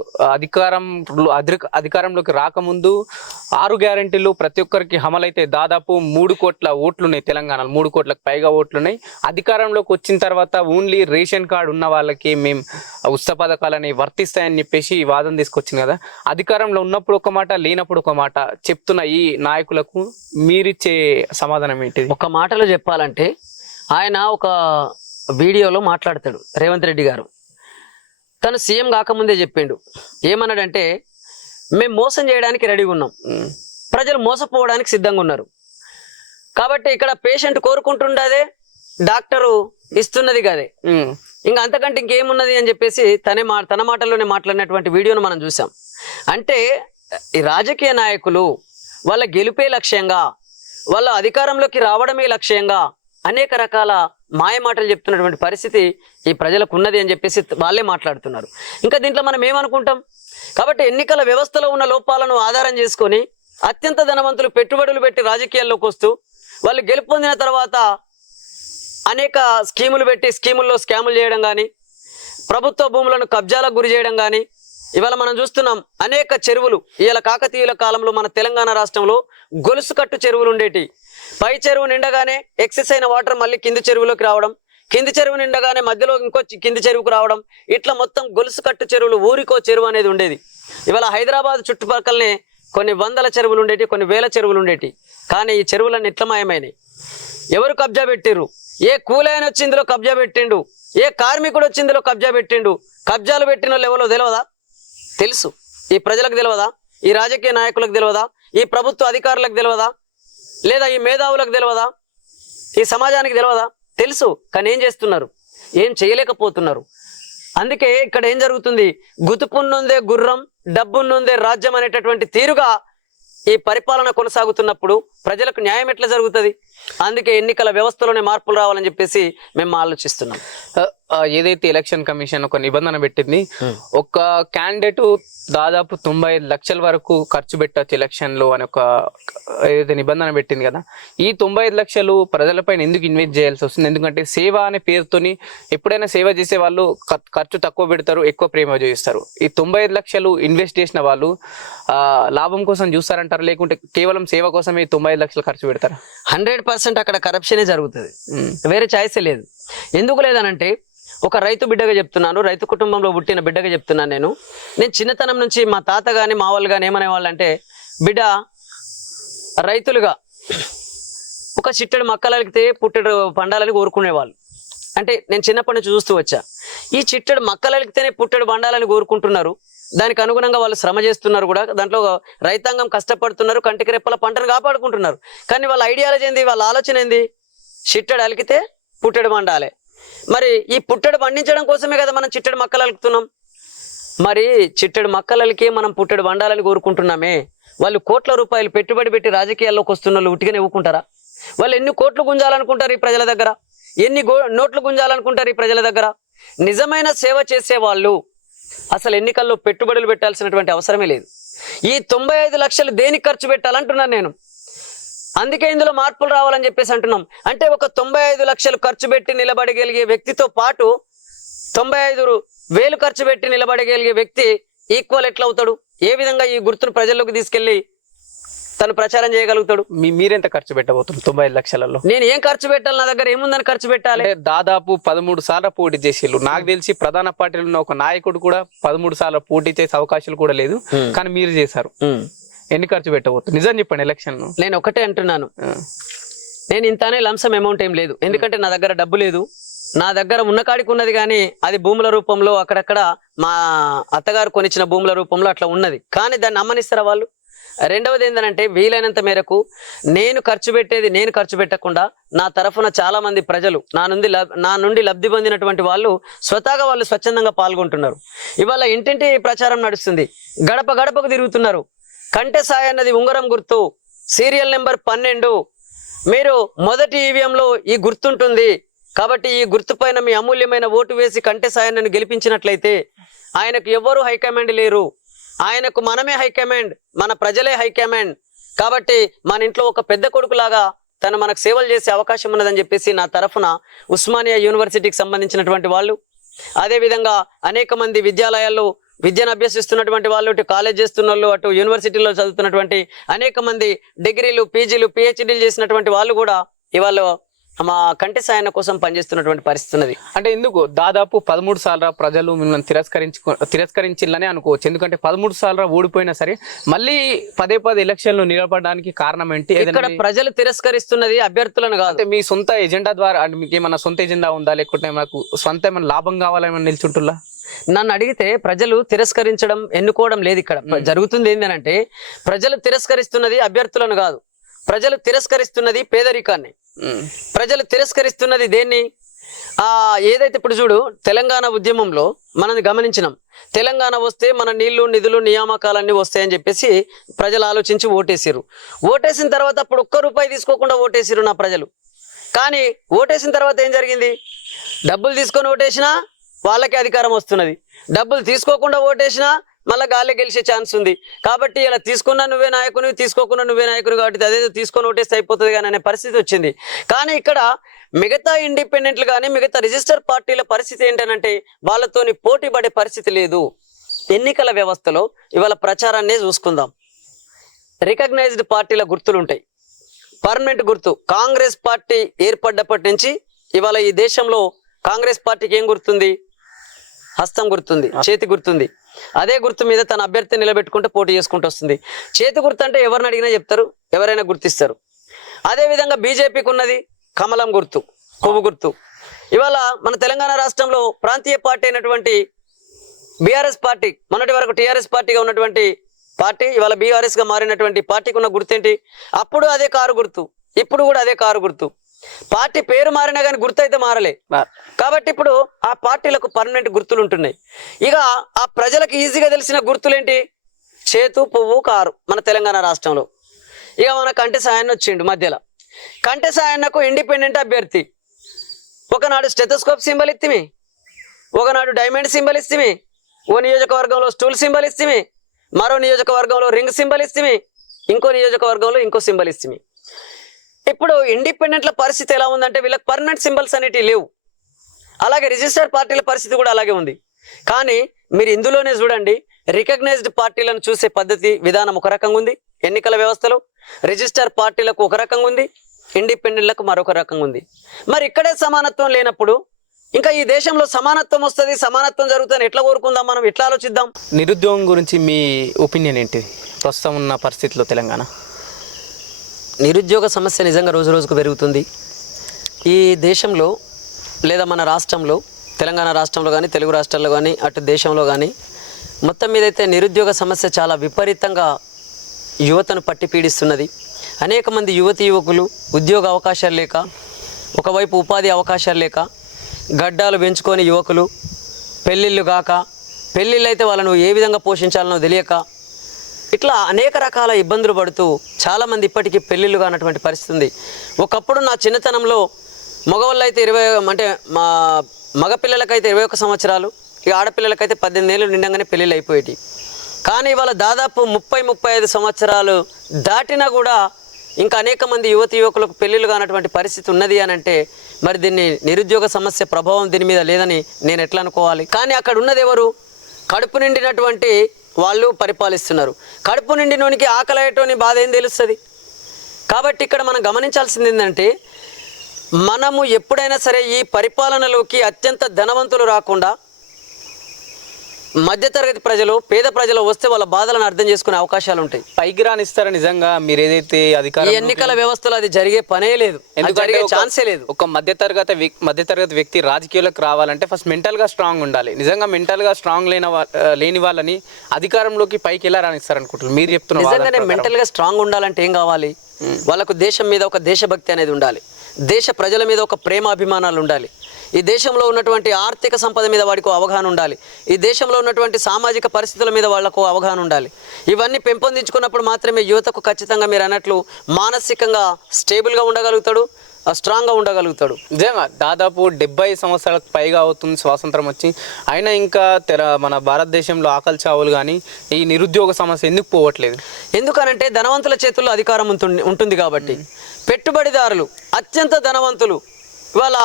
అధికారంలోకి రాకముందు 6 గ్యారెంటీలు ప్రతి ఒక్కరికి అమలైతే దాదాపు 3 కోట్ల ఓట్లున్నాయి. తెలంగాణలో 3 కోట్లకు పైగా ఓట్లున్నాయి. అధికారంలోకి వచ్చిన తర్వాత ఓన్లీ రేషన్ కార్డు ఉన్న వాళ్ళకి మేము ఉచిత పథకాలని వర్తిస్తాయని చెప్పేసి ఈ వాదన తీసుకొచ్చింది కదా. అధికారంలో ఉన్నప్పుడు ఒక మాట, లేనప్పుడు ఒక మాట చెప్తున్న ఈ నాయకులకు మీరిచ్చే సమాధానం ఏంటిది? ఒక మాటలో చెప్పాలంటే ఆయన ఒక వీడియోలో మాట్లాడతాడు. రేవంత్ రెడ్డి గారు తను సీఎం కాకముందే చెప్పిండు. ఏమన్నాడంటే, మేము మోసం చేయడానికి రెడీగా ఉన్నాం, ప్రజలు మోసపోవడానికి సిద్ధంగా ఉన్నారు. కాబట్టి ఇక్కడ పేషెంట్ కోరుకుంటుండదే, డాక్టరు ఇస్తున్నది కదే, ఇంకా అంతకంటే ఇంకేమున్నది అని చెప్పేసి తన మాటల్లోనే మాట్లాడినటువంటి వీడియోను మనం చూసాం. అంటే ఈ రాజకీయ నాయకులు వాళ్ళ గెలుపే లక్ష్యంగా, వాళ్ళ అధికారంలోకి రావడమే లక్ష్యంగా అనేక రకాల మాయ మాటలు చెప్తున్నటువంటి పరిస్థితి ఈ ప్రజలకు ఉన్నది అని చెప్పేసి వాళ్ళే మాట్లాడుతున్నారు. ఇంకా దీంట్లో మనం ఏమనుకుంటాం? కాబట్టి ఎన్నికల వ్యవస్థలో ఉన్న లోపాలను ఆధారం చేసుకొని అత్యంత ధనవంతులు పెట్టుబడులు పెట్టి రాజకీయాల్లోకి వస్తూ వాళ్ళు గెలుపొందిన తర్వాత అనేక స్కీములు పెట్టి స్కీముల్లో స్కాములు చేయడం కానీ, ప్రభుత్వ భూములను కబ్జాలకు గురి చేయడం కానీ ఇవాళ మనం చూస్తున్నాం. అనేక చెరువులు ఇవాళ కాకతీయుల కాలంలో మన తెలంగాణ రాష్ట్రంలో గొలుసు కట్టు చెరువులు ఉండేటి. పై చెరువు నిండగానే ఎక్సెస్ అయిన వాటర్ మళ్ళీ కింది చెరువులోకి రావడం, కింది చెరువు నిండగానే మధ్యలో ఇంకో కింది చెరువుకు రావడం, ఇట్లా మొత్తం గొలుసు కట్టు చెరువులు, ఊరికో చెరువు అనేది ఉండేది. ఇవాళ హైదరాబాద్ చుట్టుపక్కలనే కొన్ని వందల చెరువులు ఉండేటి, కొన్ని వేల చెరువులు ఉండేటి. కానీ ఈ చెరువులన్నీ ఇట్లా మాయమైనాయి. ఎవరు కబ్జా పెట్టిర్రు? ఏ కూలైన వచ్చి ఇందులో కబ్జా పెట్టిండు, ఏ కార్మికుడు వచ్చి ఇందులో కబ్జా పెట్టిండు. కబ్జాలు పెట్టిన వాళ్ళు ఎవరో తెలియదా? తెలుసు. ఈ ప్రజలకు తెలియదా? ఈ రాజకీయ నాయకులకు తెలియదా? ఈ ప్రభుత్వ అధికారులకు తెలియదా? లేదా ఈ మేధావులకు తెలియదా? ఈ సమాజానికి తెలియదా? తెలుసు. కానీ ఏం చేస్తున్నారు? ఏం చేయలేకపోతున్నారు. అందుకే ఇక్కడ ఏం జరుగుతుంది? గుతుపున్నుందే గుర్రం, డబ్బున్నుందే రాజ్యం అనేటటువంటి తీరుగా ఈ పరిపాలన కొనసాగుతున్నప్పుడు ప్రజలకు న్యాయం ఎట్లా జరుగుతుంది? అందుకే ఎన్నికల వ్యవస్థలోనే మార్పులు రావాలని చెప్పేసి మేము ఆలోచిస్తున్నాం. ఏదైతే ఎలక్షన్ కమిషన్ ఒక నిబంధన పెట్టింది, ఒక క్యాండిడేట్ దాదాపు 95 లక్షల వరకు ఖర్చు పెట్టచ్చు ఎలక్షన్ లో అని ఒక ఏదైతే నిబంధన పెట్టింది కదా. ఈ 95 లక్షలు ప్రజలపైన ఎందుకు ఇన్వెస్ట్ చేయాల్సి వస్తుంది? ఎందుకంటే సేవ అనే పేరుతోని ఎప్పుడైనా సేవ చేసే వాళ్ళు ఖర్చు తక్కువ పెడతారు, ఎక్కువ ప్రేమ చూపిస్తారు. ఈ 95 లక్షలు ఇన్వెస్ట్ చేసిన వాళ్ళు లాభం కోసం చూస్తారంటారు, లేకుంటే కేవలం సేవ కోసమే 95 లక్షలు ఖర్చు పెడతారు? 100% అక్కడ కరప్షనే జరుగుతుంది, వేరే ఛాయిసే లేదు. ఎందుకు లేదనంటే, ఒక రైతు బిడ్డగా చెప్తున్నాను, రైతు కుటుంబంలో పుట్టిన బిడ్డగా చెప్తున్నాను. నేను చిన్నతనం నుంచి మా తాత కానీ మా వాళ్ళు కానీ ఏమనేవాళ్ళు అంటే, బిడ్డ రైతులుగా ఒక చిట్టెడు మక్కలకితే పుట్టెడు పండాలని కోరుకునేవాళ్ళు. అంటే నేను చిన్నప్పటి నుంచి చూస్తూ వచ్చా. ఈ చిట్టెడు మక్కలకితేనే పుట్టెడు పండాలని కోరుకుంటున్నారు, దానికి అనుగుణంగా వాళ్ళు శ్రమ చేస్తున్నారు కూడా, దాంట్లో రైతాంగం కష్టపడుతున్నారు, కంటికి రెప్పల పంటను కాపాడుకుంటున్నారు. కానీ వాళ్ళ ఐడియాలజీ ఏంది, వాళ్ళ ఆలోచన ఏంది? చిట్టెడు అలికితే పుట్టెడు పండాలి. మరి ఈ పుట్టెడు పండించడం కోసమే కదా మనం చిట్టెడు మక్కలు అలుకుతున్నాం. మరి చిట్టెడు మక్కలకి మనం పుట్టెడు పండాలని కోరుకుంటున్నామే. వాళ్ళు కోట్ల రూపాయలు పెట్టుబడి పెట్టి రాజకీయాల్లోకి వస్తున్న వాళ్ళు ఉట్టిగానే ఇవ్వుకుంటారా? వాళ్ళు ఎన్ని కోట్లు గుంజాలనుకుంటారు ఈ ప్రజల దగ్గర, ఎన్ని నోట్లు గుంజాలనుకుంటారు ఈ ప్రజల దగ్గర? నిజమైన సేవ చేసే వాళ్ళు అసలు ఎన్నికల్లో పెట్టుబడులు పెట్టాల్సినటువంటి అవసరమే లేదు. ఈ 95 లక్షలు దేనికి ఖర్చు పెట్టాలంటున్నాను నేను. అందుకే ఇందులో మార్పులు రావాలని చెప్పేసి అంటున్నాం. అంటే ఒక 95 లక్షలు ఖర్చు పెట్టి నిలబడగలిగే వ్యక్తితో పాటు 95,000 ఖర్చు పెట్టి నిలబడగలిగే వ్యక్తి ఈక్వల్ ఎట్లా అవుతాడు? ఏ విధంగా ఈ గుర్తును ప్రజల్లోకి తీసుకెళ్లి తను ప్రచారం చేయగలుగుతాడు? మీరెంత ఖర్చు పెట్టబోతుంది 95 లక్షలలో? నేను ఏం ఖర్చు పెట్టాలి? నా దగ్గర ఏముందని ఖర్చు పెట్టాలి? దాదాపు 13 సార్లు పోటీ చేసేళ్ళు. నాకు తెలిసి ప్రధాన పార్టీలో ఉన్న ఒక నాయకుడు కూడా 13 సార్లు పోటీ చేసే అవకాశాలు కూడా లేదు, కానీ మీరు చేశారు. ఎన్ని ఖర్చు పెట్టబోతుంది? నిజం చెప్పండి. ఎలక్షన్ నేను ఒకటే అంటున్నాను, నేను ఇంతనే లంసం అమౌంట్ ఏం లేదు. ఎందుకంటే నా దగ్గర డబ్బు లేదు. నా దగ్గర ఉన్న కాడికి ఉన్నది, కానీ అది భూముల రూపంలో అక్కడక్కడ మా అత్తగారు కొనిచ్చిన భూముల రూపంలో అట్లా ఉన్నది. కానీ దాన్ని అమ్మనిస్తారా వాళ్ళు? రెండవది ఏంటంటే, వీలైనంత మేరకు నేను ఖర్చు పెట్టకుండా నా తరఫున చాలా మంది ప్రజలు నా నుండి లబ్ధి పొందినటువంటి వాళ్ళు స్వతహాగా వాళ్ళు స్వచ్ఛందంగా పాల్గొంటున్నారు. ఇవాళ ఇంటింటి ప్రచారం నడుస్తుంది, గడప గడపకు తిరుగుతున్నారు. కంటె సాయి అన్నది ఉంగరం గుర్తు, సీరియల్ నెంబర్ 12. మీరు మొదటి ఈవీఎంలో ఈ గుర్తుంటుంది కాబట్టి ఈ గుర్తు పైన మీ అమూల్యమైన ఓటు వేసి కంటె సాయన్నను గెలిపించినట్లయితే ఆయనకు ఎవ్వరూ హైకమాండ్ లేరు, ఆయనకు మనమే హైకమాండ్, మన ప్రజలే హైకమాండ్. కాబట్టి మన ఇంట్లో ఒక పెద్ద కొడుకులాగా తను మనకు సేవలు చేసే అవకాశం ఉన్నదని చెప్పేసి నా తరఫున ఉస్మానియా యూనివర్సిటీకి సంబంధించినటువంటి వాళ్ళు, అదేవిధంగా అనేక మంది విద్యాలయాల్లో విద్యను అభ్యసిస్తున్నటువంటి వాళ్ళు, ఇటు కాలేజ్ చేస్తున్న వాళ్ళు, అటు యూనివర్సిటీలో చదువుతున్నటువంటి అనేక మంది డిగ్రీలు, పీజీలు, పిహెచ్డీలు చేసినటువంటి వాళ్ళు కూడా ఇవాళ మా కంటి సాయన కోసం పనిచేస్తున్నటువంటి పరిస్థితి ఉన్నది. అంటే ఎందుకు దాదాపు 13 సార్లు ప్రజలు మిమ్మల్ని తిరస్కరించాలని అనుకోవచ్చు. ఎందుకంటే 13 సార్లు ఓడిపోయినా సరే మళ్ళీ పదే ఎలక్షన్లు నిలబడడానికి కారణం ఏంటి? ఇక్కడ ప్రజలు తిరస్కరిస్తున్నది అభ్యర్థులను కాదు. అంటే మీ సొంత ఎజెండా ద్వారా, అంటే మీకు ఏమైనా సొంత ఎజెండా ఉందా, లేకుంటే మనకు సొంత ఏమైనా లాభం కావాలేమని నిల్చుంటున్నా? నన్ను అడిగితే ప్రజలు తిరస్కరించడం, ఎన్నుకోవడం లేదు. ఇక్కడ జరుగుతుంది ఏంటంటే ప్రజలు తిరస్కరిస్తున్నది అభ్యర్థులను కాదు, ప్రజలు తిరస్కరిస్తున్నది పేదరికాన్ని, ప్రజలు తిరస్కరిస్తున్నది దేన్ని? ఏదైతే ఇప్పుడు చూడు, తెలంగాణ ఉద్యమంలో మనం గమనించినాం, తెలంగాణ వస్తే మన నీళ్లు, నిధులు, నియామకాలన్నీ వస్తాయని చెప్పేసి ప్రజలు ఆలోచించి ఓటేసారు. ఓటేసిన తర్వాత అప్పుడు ఒక్క రూపాయి తీసుకోకుండా ఓటేసారు నా ప్రజలు. కానీ ఓటేసిన తర్వాత ఏం జరిగింది? డబ్బులు తీసుకొని ఓటేసినా వాళ్ళకే అధికారం వస్తున్నది, డబ్బులు తీసుకోకుండా ఓటేసినా మళ్ళీ గాలి గెలిచే ఛాన్స్ ఉంది. కాబట్టి ఇలా తీసుకున్నా నువ్వే నాయకుని, తీసుకోకుండా నువ్వే నాయకుని, కాబట్టి అదేదో తీసుకొని ఓటేస్తే అయిపోతుంది కానీ అనే పరిస్థితి వచ్చింది. కానీ ఇక్కడ మిగతా ఇండిపెండెంట్లు కానీ మిగతా రిజిస్టర్ పార్టీల పరిస్థితి ఏంటంటే వాళ్ళతోని పోటీ పడే పరిస్థితి లేదు. ఎన్నికల వ్యవస్థలో ఇవాళ ప్రచారాన్నే చూసుకుందాం. రికగ్నైజ్డ్ పార్టీల గుర్తులు ఉంటాయి. పర్మనెంట్ గుర్తు కాంగ్రెస్ పార్టీ ఏర్పడ్డప్పటి నుంచి ఇవాళ ఈ దేశంలో కాంగ్రెస్ పార్టీకి ఏం గుర్తుంది? హస్తం గుర్తుంది, చేతి గుర్తుంది. అదే గుర్తు మీద తన అభ్యర్థి నిలబెట్టుకుంటూ పోటీ చేసుకుంటూ వస్తుంది. చేతి గుర్తు అంటే ఎవరిని అడిగినా చెప్తారు, ఎవరైనా గుర్తిస్తారు. అదేవిధంగా బీజేపీకి ఉన్నది కమలం గుర్తు, కొవ్వు గుర్తు. ఇవాళ మన తెలంగాణ రాష్ట్రంలో ప్రాంతీయ పార్టీ అయినటువంటి బీఆర్ఎస్ పార్టీ, మొన్నటి వరకు టీఆర్ఎస్ పార్టీగా ఉన్నటువంటి పార్టీ ఇవాళ బీఆర్ఎస్ గా మారినటువంటి పార్టీకి ఉన్న గుర్తు ఏంటి? అప్పుడు అదే కారు గుర్తు, ఇప్పుడు కూడా అదే కారు గుర్తు. పార్టీ పేరు మారినా కానీ గుర్తు అయితే మారలే. కాబట్టి ఇప్పుడు ఆ పార్టీలకు పర్మనెంట్ గుర్తులు ఉంటున్నాయి. ఇక ఆ ప్రజలకు ఈజీగా తెలిసిన గుర్తులేంటి? చేతు, పువ్వు, కారు. మన తెలంగాణ రాష్ట్రంలో ఇక మన కంటి సాయన్న వచ్చిండు మధ్యలో. కంటి సాయన్నకు ఇండిపెండెంట్ అభ్యర్థి. ఒకనాడు స్టెథోస్కోప్ సింబల్ ఇస్తిమి, ఒకనాడు డైమండ్ సింబల్ ఇస్తిమి, ఓ నియోజకవర్గంలో స్టూల్ సింబల్ ఇస్తిమి, మరో నియోజకవర్గంలో రింగ్ సింబల్ ఇస్తిమి, ఇంకో నియోజకవర్గంలో ఇంకో సింబల్ ఇస్తిమి. ఇప్పుడు ఇండిపెండెంట్ల పరిస్థితి ఎలా ఉందంటే వీళ్ళకి పర్మనెంట్ సింబల్స్ అనేటివి లేవు. అలాగే రిజిస్టర్డ్ పార్టీల పరిస్థితి కూడా అలాగే ఉంది. కానీ మీరు ఇందులోనే చూడండి, రికగ్నైజ్డ్ పార్టీలను చూసే పద్ధతి విధానం ఒక రకంగా ఉంది ఎన్నికల వ్యవస్థలో, రిజిస్టర్ పార్టీలకు ఒక రకంగా ఉంది, ఇండిపెండెంట్లకు మరొక రకంగా ఉంది. మరి ఇక్కడే సమానత్వం లేనప్పుడు ఇంకా ఈ దేశంలో సమానత్వం వస్తుంది, సమానత్వం జరుగుతుందని ఎట్లా కోరుకుందాం, మనం ఎట్లా ఆలోచిద్దాం? నిరుద్యోగం గురించి మీ ఒపీనియన్ ఏంటి ప్రస్తుతం ఉన్న పరిస్థితిలో తెలంగాణ? నిరుద్యోగ సమస్య నిజంగా రోజు రోజుకు పెరుగుతుంది. ఈ దేశంలో లేదా మన రాష్ట్రంలో, తెలంగాణ రాష్ట్రంలో కానీ తెలుగు రాష్ట్రాల్లో కానీ అటు దేశంలో కానీ మొత్తం మీదైతే నిరుద్యోగ సమస్య చాలా విపరీతంగా యువతను పట్టి పీడిస్తున్నది. అనేక మంది యువకులు ఉద్యోగ అవకాశాలు లేక, ఒకవైపు ఉపాధి అవకాశాలు లేక, గడ్డాలు పెంచుకొని యువకులు పెళ్ళిళ్ళు కాక, పెళ్ళిళ్ళు అయితే వాళ్ళను ఏ విధంగా పోషించాలనో తెలియక, ఇట్లా అనేక రకాల ఇబ్బందులు పడుతూ చాలామంది ఇప్పటికీ పెళ్ళిళ్ళు కానటువంటి పరిస్థితి ఉంది. ఒకప్పుడు నా చిన్నతనంలో మగవాళ్ళు అయితే అంటే మా మగపిల్లలకైతే 21 సంవత్సరాలు, ఇక ఆడపిల్లలకైతే 18 ఏళ్ళు నిండంగానే పెళ్ళిళ్ళు అయిపోయేటి. కానీ ఇవాళ దాదాపు 30-35 సంవత్సరాలు దాటినా కూడా ఇంకా అనేక మంది యువకులకు పెళ్ళిళ్ళు కానటువంటి పరిస్థితి ఉన్నది అని అంటే మరి దీన్ని నిరుద్యోగ సమస్య ప్రభావం దీని మీద లేదని నేను ఎట్లా అనుకోవాలి? కానీ అక్కడ ఉన్నది ఎవరు? కడుపు నిండినటువంటి వాళ్ళు పరిపాలిస్తున్నారు. కడుపు నిండినోనికి ఆకలయ్యేటోని బాధ ఏం తెలుస్తుంది? కాబట్టి ఇక్కడ మనం గమనించాల్సింది ఏంటంటే, మనము ఎప్పుడైనా సరే ఈ పరిపాలనలోకి అత్యంత ధనవంతులు రాకుండా మధ్యతరగతి ప్రజలు, పేద ప్రజలు వస్తే వాళ్ళ బాధలను అర్థం చేసుకునే అవకాశాలు ఉంటాయి. పైకి రానిస్తారా నిజంగా మీరు ఏదైతే అధికారం? ఎన్నికల వ్యవస్థలో అది జరిగే పనే లేదు, జరిగే ఛాన్సే లేదు. ఒక మధ్యతరగతి వ్యక్తి రాజకీయాలకు రావాలంటే ఫస్ట్ మెంటల్ గా స్ట్రాంగ్ ఉండాలి. నిజంగా మెంటల్ గా స్ట్రాంగ్ లేని వాళ్ళని అధికారంలోకి పైకి ఎలా రానిస్తారు అనుకుంటున్నారు మీరు చెప్తున్నారు? నిజంగానే మెంటల్ గా స్ట్రాంగ్ ఉండాలంటే ఏం కావాలి? వాళ్ళకు దేశం మీద ఒక దేశభక్తి అనేది ఉండాలి, దేశ ప్రజల మీద ఒక ప్రేమాభిమానాలు ఉండాలి, ఈ దేశంలో ఉన్నటువంటి ఆర్థిక సంపద మీద వాడికి అవగాహన ఉండాలి, ఈ దేశంలో ఉన్నటువంటి సామాజిక పరిస్థితుల మీద వాళ్లకు అవగాహన ఉండాలి. ఇవన్నీ పెంపొందించుకున్నప్పుడు మాత్రమే యువతకు ఖచ్చితంగా మీరు అన్నట్లు మానసికంగా స్టేబుల్గా ఉండగలుగుతాడు, స్ట్రాంగ్గా ఉండగలుగుతాడు. నిజంగా దాదాపు 70 సంవత్సరాలకు పైగా అవుతుంది స్వాతంత్రం వచ్చి, అయినా ఇంకా మన భారతదేశంలో ఆకలి చావులు కానీ ఈ నిరుద్యోగ సమస్య ఎందుకు పోవట్లేదు? ఎందుకనంటే ధనవంతుల చేతుల్లో అధికారం ఉంటుంది కాబట్టి. పెట్టుబడిదారులు అత్యంత ధనవంతులు ఇవాళ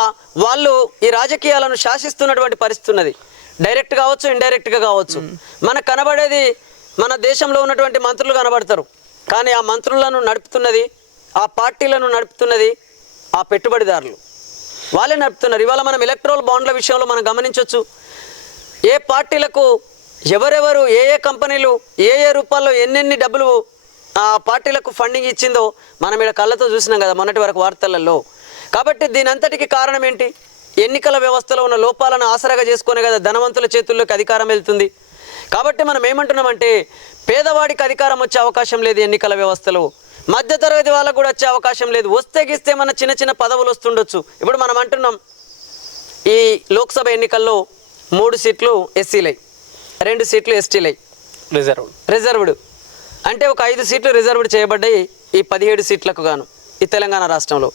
వాళ్ళు ఈ రాజకీయాలను శాసిస్తున్నటువంటి పరిస్థితి ఉన్నది. డైరెక్ట్ కావచ్చు, ఇండైరెక్ట్గా కావచ్చు. మనకు కనబడేది మన దేశంలో ఉన్నటువంటి మంత్రులు కనబడతారు, కానీ ఆ మంత్రులను నడుపుతున్నది, ఆ పార్టీలను నడుపుతున్నది ఆ పెట్టుబడిదారులు, వాళ్ళే నడుపుతున్నారు. ఇవాళ మనం ఎలక్ట్రల్ బాండ్ల విషయంలో మనం గమనించవచ్చు. ఏ పార్టీలకు ఎవరెవరు ఏ ఏ కంపెనీలు ఏ ఏ రూపాల్లో ఎన్నెన్ని డబ్బులు ఆ పార్టీలకు ఫండింగ్ ఇచ్చిందో మనం ఇక్కడ కళ్ళతో చూసినాం కదా మొన్నటి వరకు వార్తలలో. కాబట్టి దీని అంతటికి కారణం ఏంటి? ఎన్నికల వ్యవస్థలో ఉన్న లోపాలను ఆసరాగా చేసుకునే కదా ధనవంతుల చేతుల్లోకి అధికారం వెళ్తుంది. కాబట్టి మనం ఏమంటున్నామంటే పేదవాడికి అధికారం వచ్చే అవకాశం లేదు ఎన్నికల వ్యవస్థలో, మధ్యతరగతి వాళ్ళకు కూడా వచ్చే అవకాశం లేదు. వస్తే గీస్తే మన చిన్న చిన్న పదవులు వస్తుండొచ్చు. ఇప్పుడు మనం అంటున్నాం ఈ లోక్సభ ఎన్నికల్లో 3 సీట్లు ఎస్సీలై, 2 సీట్లు ఎస్టీలై, రిజర్వ్డ్ అంటే ఒక 5 సీట్లు రిజర్వ్డ్ చేయబడ్డాయి ఈ 17 సీట్లకు గాను ఈ తెలంగాణ రాష్ట్రంలో.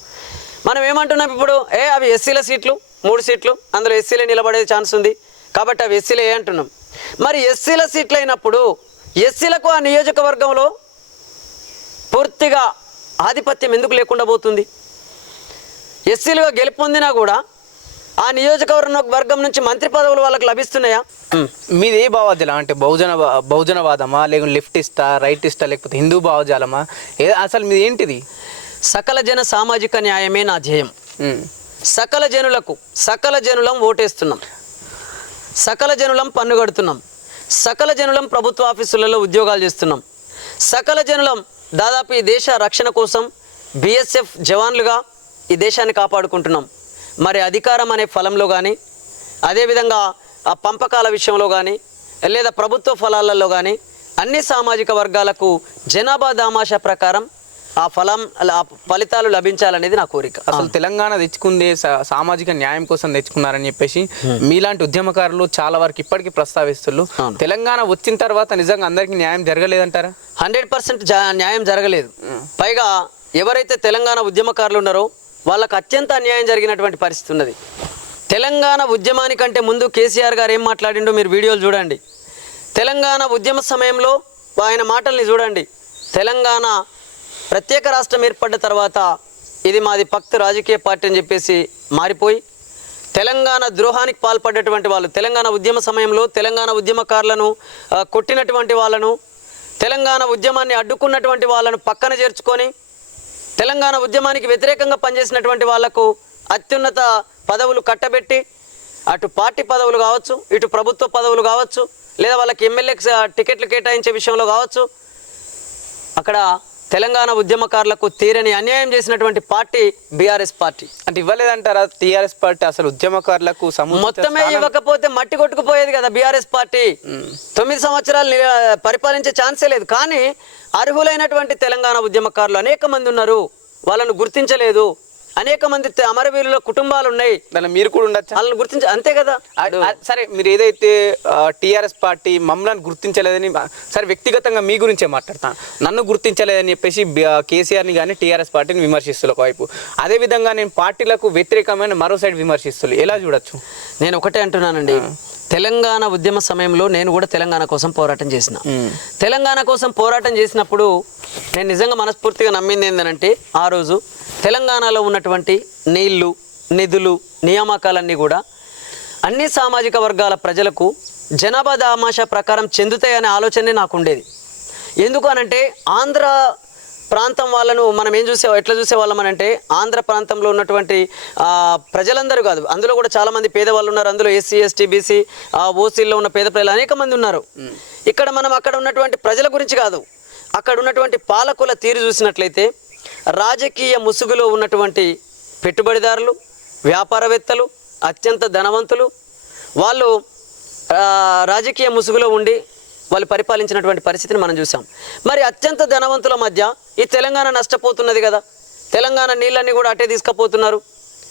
మనం ఏమంటున్నాం ఇప్పుడు, అవి ఎస్సీల సీట్లు 3 సీట్లు, అందులో ఎస్సీలే నిలబడే ఛాన్స్ ఉంది కాబట్టి అవి ఎస్సీలే అంటున్నాం. మరి ఎస్సీల సీట్లు అయినప్పుడు ఎస్సీలకు ఆ నియోజకవర్గంలో పూర్తిగా ఆధిపత్యం ఎందుకు లేకుండా పోతుంది? ఎస్సీలుగా గెలుపొందినా కూడా ఆ నియోజకవర్గం నుంచి మంత్రి పదవులు వాళ్ళకి లభిస్తున్నాయా? మీది ఏ భావజాలం అంటే బహుజనవాదమా, లేకుంటే లెఫ్టిస్టా, రైటిస్టా, లేకపోతే హిందూ భావజాలమా? అసలు మీది ఏంటిది? సకల జన సామాజిక న్యాయమే నా ధ్యేయం. సకల జనులకు సకల జనులం ఓటేస్తున్నాం, సకల జనులం పన్ను కడుతున్నాం, సకల జనులం ప్రభుత్వ ఆఫీసులలో ఉద్యోగాలు చేస్తున్నాం, సకల జనులం దాదాపు ఈ దేశ రక్షణ కోసం బిఎస్ఎఫ్ జవాన్లుగా ఈ దేశాన్ని కాపాడుకుంటున్నాం. మరి అధికారం అనే ఫలంలో కానీ, అదేవిధంగా ఆ పంపకాల విషయంలో కానీ, లేదా ప్రభుత్వ ఫలాలలో కానీ అన్ని సామాజిక వర్గాలకు జనాభా దామాషా ప్రకారం ఆ ఫలితాలు లభించాలనేది నా కోరిక. అసలు తెలంగాణ తెచ్చుకుందే సామాజిక న్యాయం కోసం తెచ్చుకున్నారని చెప్పేసి మీలాంటి ఉద్యమకారులు చాలా వరకు ఇప్పటికీ ప్రస్తావిస్తున్నారు. తెలంగాణ వచ్చిన తర్వాత నిజంగా అందరికీ న్యాయం జరగలేదంటారా? 100% న్యాయం జరగలేదు. పైగా ఎవరైతే తెలంగాణ ఉద్యమకారులు ఉన్నారో వాళ్ళకు అత్యంత అన్యాయం జరిగినటువంటి పరిస్థితి ఉన్నది. తెలంగాణ ఉద్యమానికంటే ముందు కేసీఆర్ గారు ఏం మాట్లాడిండో మీరు వీడియోలు చూడండి. తెలంగాణ ఉద్యమ సమయంలో ఆయన మాటల్ని చూడండి. తెలంగాణ ప్రత్యేక రాష్ట్రం ఏర్పడ్డ తర్వాత ఇది మాది పక్తు రాజకీయ పార్టీ అని చెప్పేసి మారిపోయి తెలంగాణ ద్రోహానికి పాల్పడ్డటువంటి వాళ్ళు, తెలంగాణ ఉద్యమ సమయంలో తెలంగాణ ఉద్యమకారులను కొట్టినటువంటి వాళ్ళను, తెలంగాణ ఉద్యమాన్ని అడ్డుకున్నటువంటి వాళ్ళను పక్కన చేర్చుకొని తెలంగాణ ఉద్యమానికి వ్యతిరేకంగా పనిచేసినటువంటి వాళ్లకు అత్యున్నత పదవులు కట్టబెట్టి, అటు పార్టీ పదవులు కావచ్చు, ఇటు ప్రభుత్వ పదవులు కావచ్చు, లేదా వాళ్ళకి ఎమ్మెల్యే టికెట్లు కేటాయించే విషయంలో కావచ్చు, అక్కడ తెలంగాణ ఉద్యమకారులకు తీరని అన్యాయం చేసినటువంటి పార్టీ బీఆర్ఎస్ పార్టీ. అంటే ఇవ్వలేదంటారా టీఆర్ఎస్ పార్టీ? అసలు ఉద్యమకారులకు మొత్తమే ఇవ్వకపోతే మట్టి కొట్టుకుపోయేది కదా బీఆర్ఎస్ పార్టీ. 9 సంవత్సరాలు పరిపాలించే ఛాన్సే లేదు. కానీ అర్హులైనటువంటి తెలంగాణ ఉద్యమకారులు అనేక మంది ఉన్నారు, వాళ్ళను గుర్తించలేదు. అనేక మంది అమరవీరుల కుటుంబాలు ఉన్నాయి, దాన్ని మీరు కూడా ఉండొచ్చు, వాళ్ళని గుర్తించ అంతే కదా. సరే, మీరు ఏదైతే టీఆర్ఎస్ పార్టీ మమ్మల్ని గుర్తించలేదని, సరే వ్యక్తిగతంగా మీ గురించే మాట్లాడతాను, నన్ను గుర్తించలేదని చెప్పేసి కేసీఆర్ని కానీ టీఆర్ఎస్ పార్టీని విమర్శిస్తున్నారు ఒకవైపు, అదేవిధంగా నేను పార్టీలకు వ్యతిరేకమైన మరో సైడ్ విమర్శిస్తున్నారు. ఎలా చూడొచ్చు? నేను ఒకటే అంటున్నానండి, తెలంగాణ ఉద్యమ సమయంలో నేను కూడా తెలంగాణ కోసం పోరాటం చేసిన. తెలంగాణ కోసం పోరాటం చేసినప్పుడు నేను నిజంగా మనస్ఫూర్తిగా నమ్మింది ఏంటంటే, ఆ రోజు తెలంగాణలో ఉన్నటువంటి నీళ్లు, నిధులు, నియామకాలన్నీ కూడా అన్ని సామాజిక వర్గాల ప్రజలకు జనాభా దామాషా ప్రకారం చెందుతాయనే ఆలోచనే నాకు ఉండేది. ఎందుకు అనంటే ఆంధ్ర ప్రాంతం వాళ్ళను మనం ఎట్లా చూసేవాళ్ళం అంటే, ఆంధ్ర ప్రాంతంలో ఉన్నటువంటి ప్రజలందరూ కాదు, అందులో కూడా చాలామంది పేదవాళ్ళు ఉన్నారు. అందులో ఎస్సీ, ఎస్టీ, బీసీ, ఓసీల్లో ఉన్న పేద ప్రజలు అనేక మంది ఉన్నారు. ఇక్కడ మనం అక్కడ ఉన్నటువంటి ప్రజల గురించి కాదు, అక్కడ ఉన్నటువంటి పాలకుల తీరు చూసినట్లయితే రాజకీయ ముసుగులో ఉన్నటువంటి పెట్టుబడిదారులు, వ్యాపారవేత్తలు, అత్యంత ధనవంతులు, వాళ్ళు రాజకీయ ముసుగులో ఉండి వాళ్ళు పరిపాలించినటువంటి పరిస్థితిని మనం చూసాం. మరి అత్యంత ధనవంతుల మధ్య ఈ తెలంగాణ నష్టపోతున్నది కదా. తెలంగాణ నీళ్ళన్నీ కూడా అటే తీసుకుపోతున్నారు.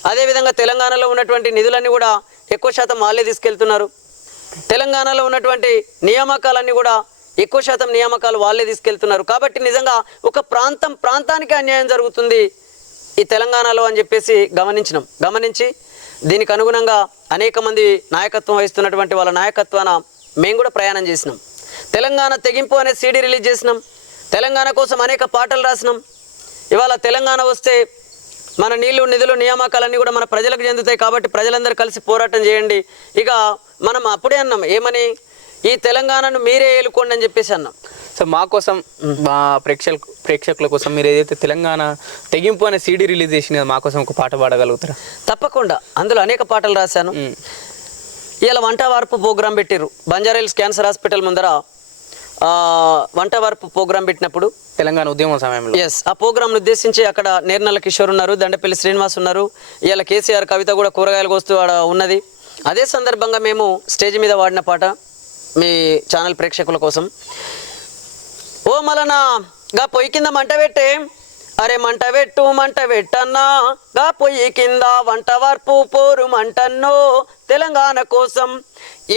అదేవిధంగా తెలంగాణలో ఉన్నటువంటి నిధులన్నీ కూడా ఎక్కువ శాతం వాళ్ళే తీసుకెళ్తున్నారు. తెలంగాణలో ఉన్నటువంటి నియామకాలన్నీ కూడా ఎక్కువ శాతం నియామకాలు వాళ్ళే తీసుకెళ్తున్నారు. కాబట్టి నిజంగా ఒక ప్రాంతానికి అన్యాయం జరుగుతుంది. ఈ తెలంగాణలో అని చెప్పేసి గమనించి దీనికి అనుగుణంగా అనేక మంది నాయకత్వం వహిస్తున్నటువంటి వాళ్ళ నాయకత్వాన మేము కూడా ప్రయాణం చేసినాం. తెలంగాణ తెగింపు అనే సీడీ రిలీజ్ చేసినాం. తెలంగాణ కోసం అనేక పాటలు రాసినాం. ఇవాళ తెలంగాణ వస్తే మన నీళ్లు నిధులు నియామకాలన్నీ కూడా మన ప్రజలకు చెందుతాయి కాబట్టి ప్రజలందరూ కలిసి పోరాటం చేయండి. ఇక మనం అప్పుడే అన్నాం ఏమని, ఈ తెలంగాణను మీరే ఏలుకోండి అని చెప్పేసి అన్నాం. సో మా కోసం మా ప్రేక్షకుల కోసం మీరు ఏదైతే తెలంగాణ తెగింపు అనే సీడీ రిలీజ్ చేసిన కదా, మా కోసం ఒక పాట పాడగలుగుతారా? తప్పకుండా. అందులో అనేక పాటలు రాశాను. ఇలా వంట వార్పు ప్రోగ్రాం పెట్టిర్రు బంజారాహిల్స్ క్యాన్సర్ హాస్పిటల్ ముందర. వంట వార్పు ప్రోగ్రాం పెట్టినప్పుడు తెలంగాణ ఉద్యమం సమయంలో ఆ ప్రోగ్రాంను ఉద్దేశించి అక్కడ నేర్నల్ల కిషోర్ ఉన్నారు, దండపల్లి శ్రీనివాస్ ఉన్నారు, ఇలా కేసీఆర్ కవిత కూడా కూరగాయలు కోస్తూ ఆడ ఉన్నది. అదే సందర్భంగా మేము స్టేజ్ మీద వాడిన పాట మీ ఛానల్ ప్రేక్షకుల కోసం. ఓ మలనా గా పొయ్యి కింద మంట పెట్టే, అరే మంట పెట్టన్నా గా పొయ్యి కింద వంట వార్పు పోరు మంటన్నో తెలంగాణ కోసం.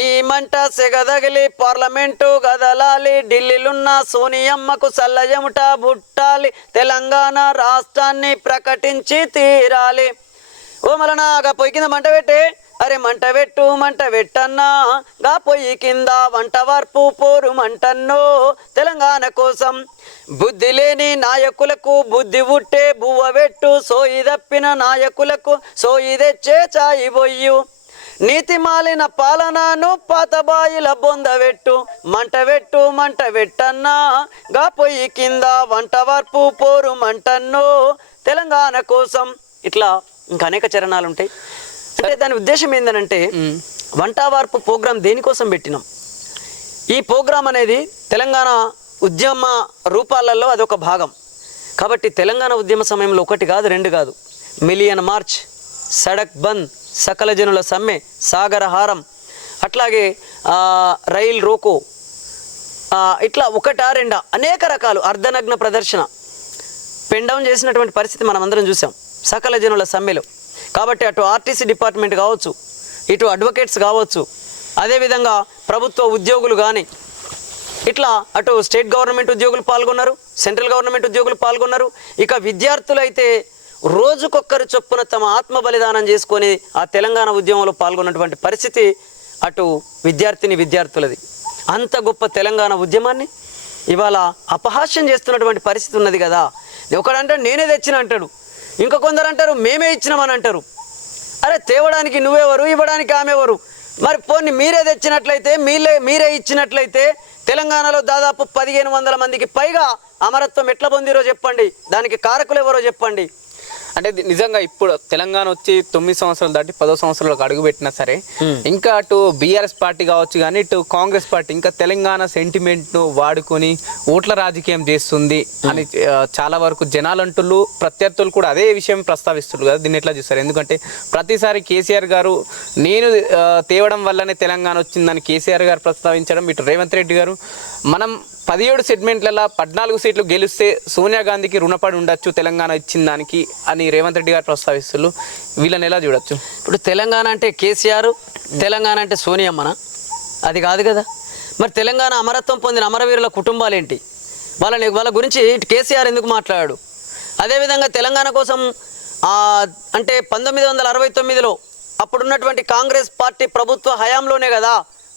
ఈ మంట సెగదగిలి పార్లమెంటు గదలాలి, ఢిల్లీలున్న సోనియమ్మకు సల్లజముట బుట్టాలి, తెలంగాణ రాష్ట్రాన్ని ప్రకటించి తీరాలి. ఓ మలనా గా పొయ్యి కింద మంట పెట్టే, అరే మంట పెట్టన్నా గా పొయ్యి కింద వంట వార్పు పోరు మంటన్నో తెలంగాణ కోసం. బుద్ధి లేని నాయకులకు బుద్ధి ఉట్టే బువ్వ పెట్టు, సోయి తప్పిన నాయకులకు సోయి తెచ్చే చాయి బొయ్యు. నీతి మాలిన పాలనను పాతబాయిల బొందబెట్టు, మంట పెట్టన్నా గా పొయ్యి కింద వంట వార్పు పోరు మంటన్నో తెలంగాణ కోసం. ఇట్లా ఇంకా అనేక చరణాలు ఉంటాయి. అంటే దాని ఉద్దేశం ఏంటంటే వంట వార్పు ప్రోగ్రాం దేనికోసం పెట్టినాం. ఈ ప్రోగ్రాం అనేది తెలంగాణ ఉద్యమ రూపాలలో అదొక భాగం కాబట్టి తెలంగాణ ఉద్యమ సమయంలో ఒకటి కాదు రెండు కాదు, మిలియన్ మార్చ్, సడక్ బంద్, సకల జనుల సమ్మె, సాగరహారం, అట్లాగే రైల్ రోకో, ఇట్లా ఒకటా రెండా అనేక రకాలు అర్ధనగ్న ప్రదర్శన పెండౌన్ చేసినటువంటి పరిస్థితి మనం అందరం చూసాం సకల జనుల సమ్మెలో. కాబట్టి అటు ఆర్టీసీ డిపార్ట్మెంట్ కావచ్చు, ఇటు అడ్వకేట్స్ కావచ్చు, అదేవిధంగా ప్రభుత్వ ఉద్యోగులు కానీ, ఇట్లా అటు స్టేట్ గవర్నమెంట్ ఉద్యోగులు పాల్గొన్నారు, సెంట్రల్ గవర్నమెంట్ ఉద్యోగులు పాల్గొన్నారు. ఇక విద్యార్థులు అయితే రోజుకొక్కరు చొప్పున తమ ఆత్మ బలిదానం చేసుకొని ఆ తెలంగాణ ఉద్యమంలో పాల్గొన్నటువంటి పరిస్థితి అటు విద్యార్థులది. అంత గొప్ప తెలంగాణ ఉద్యమాన్ని ఇవాళ అపహాస్యం చేస్తున్నటువంటి పరిస్థితి ఉన్నది కదా. ఒకడంటే నేనే తెచ్చిన అంటాడు, ఇంకా కొందరు అంటారు మేమే ఇచ్చినామని అంటారు. అరే తేవడానికి నువ్వెవరు, ఇవ్వడానికి ఆమెవరు? మరి పోనీ మీరే తెచ్చినట్లయితే మీరే ఇచ్చినట్లయితే తెలంగాణలో దాదాపు 1500 మందికి పైగా అమరత్వం ఎట్లా పొందిరో చెప్పండి, దానికి కారకులు ఎవరో చెప్పండి. అంటే నిజంగా ఇప్పుడు తెలంగాణ వచ్చి 9 సంవత్సరాలు దాటి 10 సంవత్సరాలకు అడుగుపెట్టినా సరే ఇంకా అటు బీఆర్ఎస్ పార్టీ కావచ్చు కానీ ఇటు కాంగ్రెస్ పార్టీ ఇంకా తెలంగాణ సెంటిమెంట్ను వాడుకొని ఓట్ల రాజకీయం చేస్తుంది అని చాలా వరకు జనాలంటూ ప్రత్యర్థులు కూడా అదే విషయం ప్రస్తావిస్తున్నారు కదా. దీన్ని ఎట్లా చూస్తారు? ఎందుకంటే ప్రతిసారి కేసీఆర్ గారు నేను తేవడం వల్లనే తెలంగాణ వచ్చిందని కేసీఆర్ గారు ప్రస్తావించడం, ఇటు రేవంత్ రెడ్డి గారు మనం 17 సెగ్మెంట్లలో 14 సీట్లు గెలిస్తే సోనియా గాంధీకి రుణపడి ఉండొచ్చు తెలంగాణ ఇచ్చిన దానికి అని రేవంత్ రెడ్డి గారు ప్రస్తావిస్తున్నారు. వీళ్ళని ఎలా చూడొచ్చు? ఇప్పుడు తెలంగాణ అంటే కేసీఆర్, తెలంగాణ అంటే సోనియమ్మన? అది కాదు కదా. మరి తెలంగాణ అమరత్వం పొందిన అమరవీరుల కుటుంబాలు ఏంటి? వాళ్ళ గురించి కేసీఆర్ ఎందుకు మాట్లాడాడు? అదేవిధంగా తెలంగాణ కోసం అంటే 1969లో అప్పుడున్నటువంటి కాంగ్రెస్ పార్టీ ప్రభుత్వ హయాంలోనే కదా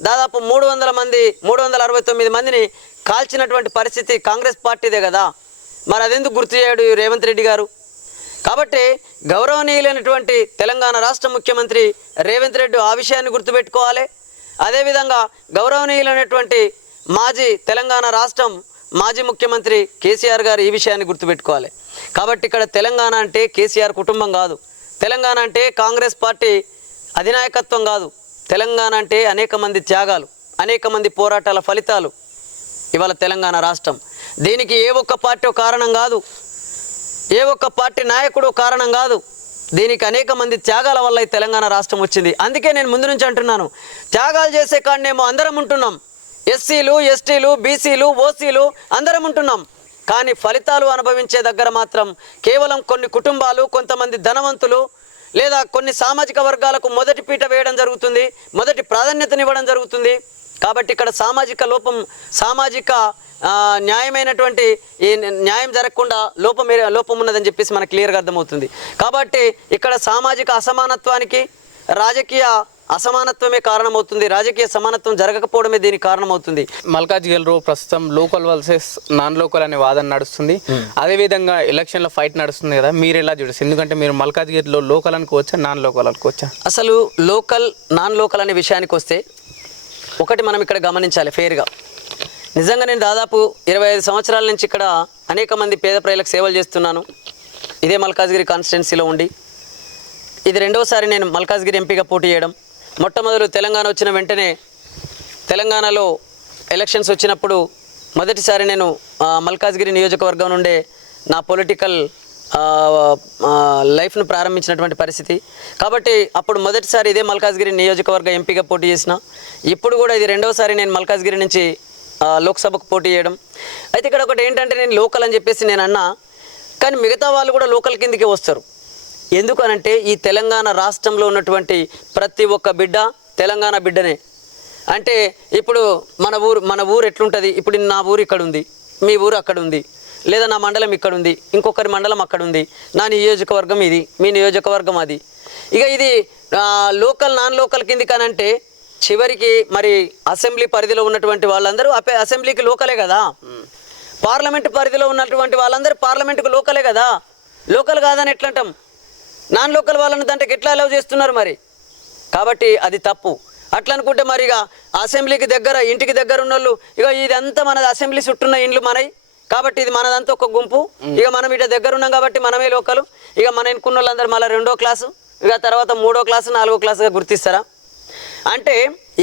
దాదాపు 369 మందిని కాల్చినటువంటి పరిస్థితి కాంగ్రెస్ పార్టీదే కదా. మరి అదెందుకు గుర్తు చేయడు రేవంత్ రెడ్డి గారు? కాబట్టి గౌరవనీయులైనటువంటి తెలంగాణ రాష్ట్ర ముఖ్యమంత్రి రేవంత్ రెడ్డి ఆ విషయాన్ని గుర్తుపెట్టుకోవాలి. అదేవిధంగా గౌరవనీయులైనటువంటి తెలంగాణ రాష్ట్రం మాజీ ముఖ్యమంత్రి కేసీఆర్ గారు ఈ విషయాన్ని గుర్తుపెట్టుకోవాలి. కాబట్టి ఇక్కడ తెలంగాణ అంటే కేసీఆర్ కుటుంబం కాదు, తెలంగాణ అంటే కాంగ్రెస్ పార్టీ అధినాయకత్వం కాదు, తెలంగాణ అంటే అనేక మంది త్యాగాలు, అనేక మంది పోరాటాల ఫలితాలు ఇవాళ తెలంగాణ రాష్ట్రం. దీనికి ఏ ఒక్క పార్టీ కారణం కాదు, ఏ ఒక్క పార్టీ నాయకుడు కారణం కాదు, దీనికి అనేక మంది త్యాగాల వల్ల ఈ తెలంగాణ రాష్ట్రం వచ్చింది. అందుకే నేను ముందు నుంచి అంటున్నాను, త్యాగాలు చేసే కాడనేమో అందరం ఉంటున్నాం, ఎస్సీలు, ఎస్టీలు, బీసీలు, ఓసీలు అందరం ఉంటున్నాం. కానీ ఫలితాలు అనుభవించే దగ్గర మాత్రం కేవలం కొన్ని కుటుంబాలు, కొంతమంది ధనవంతులు లేదా కొన్ని సామాజిక వర్గాలకు మొదటి పీట వేయడం జరుగుతుంది, మొదటి ప్రాధాన్యతనివ్వడం జరుగుతుంది. కాబట్టి ఇక్కడ సామాజిక న్యాయమైనటువంటి ఈ న్యాయం జరగకుండా లోపం ఉన్నదని చెప్పేసి మనకు క్లియర్గా అర్థమవుతుంది. కాబట్టి ఇక్కడ సామాజిక అసమానత్వానికి రాజకీయ అసమానత్వమే కారణమవుతుంది, రాజకీయ సమానత్వం జరగకపోవడమే దీనికి కారణమవుతుంది. మల్కాజ్గిరిలో ప్రస్తుతం లోకల్ వర్సెస్ నాన్ లోకల్ అనే వాదన నడుస్తుంది. అదేవిధంగా ఎలక్షన్లో ఫైట్ నడుస్తుంది కదా, మీరు ఎలా చూడచ్చు? ఎందుకంటే మీరు మల్కాజ్గిరిలో లోకల్ అనుకోవచ్చా, నాన్ లోకల్ అనుకోవచ్చా? అసలు లోకల్ నాన్ లోకల్ అనే విషయానికి వస్తే ఒకటి మనం ఇక్కడ గమనించాలి ఫెయిర్గా. నిజంగా నేను దాదాపు 25 సంవత్సరాల నుంచి ఇక్కడ అనేక మంది పేద ప్రజలకు సేవలు చేస్తున్నాను ఇదే మల్కాజ్గిరి కాన్స్టిట్యున్సీలో ఉండి. ఇది రెండవసారి నేను మల్కాజ్గిరి ఎంపీగా పోటీ చేయడం. మొట్టమొదలు తెలంగాణ వచ్చిన వెంటనే తెలంగాణలో ఎలక్షన్స్ వచ్చినప్పుడు మొదటిసారి నేను మల్కాజ్గిరి నియోజకవర్గం నుండే నా పొలిటికల్ లైఫ్ను ప్రారంభించినటువంటి పరిస్థితి. కాబట్టి అప్పుడు మొదటిసారి ఇదే మల్కాజ్గిరి నియోజకవర్గ ఎంపీగా పోటీ చేసిన. ఇప్పుడు కూడా ఇది రెండవసారి నేను మల్కాజ్గిరి నుంచి లోక్సభకు పోటీ చేయడం. అయితే ఇక్కడ ఒకటి ఏంటంటే, నేను లోకల్ అని చెప్పేసి నేను అన్నా, కానీ మిగతా వాళ్ళు కూడా లోకల్ కిందకే వస్తారు. ఎందుకనంటే ఈ తెలంగాణ రాష్ట్రంలో ఉన్నటువంటి ప్రతి ఒక్క బిడ్డ తెలంగాణ బిడ్డనే. అంటే ఇప్పుడు మన ఊరు ఎట్లుంటుంది, ఇప్పుడు నా ఊరు ఇక్కడ ఉంది, మీ ఊరు అక్కడ ఉంది, లేదా నా మండలం ఇక్కడ ఉంది, ఇంకొకరి మండలం అక్కడ ఉంది, నా నియోజకవర్గం ఇది, మీ నియోజకవర్గం అది. ఇక ఇది లోకల్ నాన్ లోకల్ కింది కానంటే చివరికి మరి అసెంబ్లీ పరిధిలో ఉన్నటువంటి వాళ్ళందరూ అసెంబ్లీకి లోకలే కదా, పార్లమెంటు పరిధిలో ఉన్నటువంటి వాళ్ళందరూ పార్లమెంటుకు లోకలే కదా. లోకల్ కాదని ఎట్లా అంటాం? నాన్ లోకల్ వాళ్ళని దాంట్లోకి ఎట్లా అలౌ చేస్తున్నారు మరి? కాబట్టి అది తప్పు. అట్లా అనుకుంటే మరి ఇక అసెంబ్లీకి దగ్గర ఇంటికి దగ్గర ఉన్న వాళ్ళు ఇక ఇదంతా మనది, అసెంబ్లీ చుట్టూన్న ఇండ్లు మనవి కాబట్టి ఇది మనదంతా ఒక గుంపు, ఇక మనం ఇట దగ్గర ఉన్నాం కాబట్టి మనమే లోకలు, ఇక మన ఎన్నుకున్న వాళ్ళందరూ మళ్ళీ 2వ క్లాసు, ఇక తర్వాత 3వ క్లాసు 4వ క్లాసుగా గుర్తిస్తారా? అంటే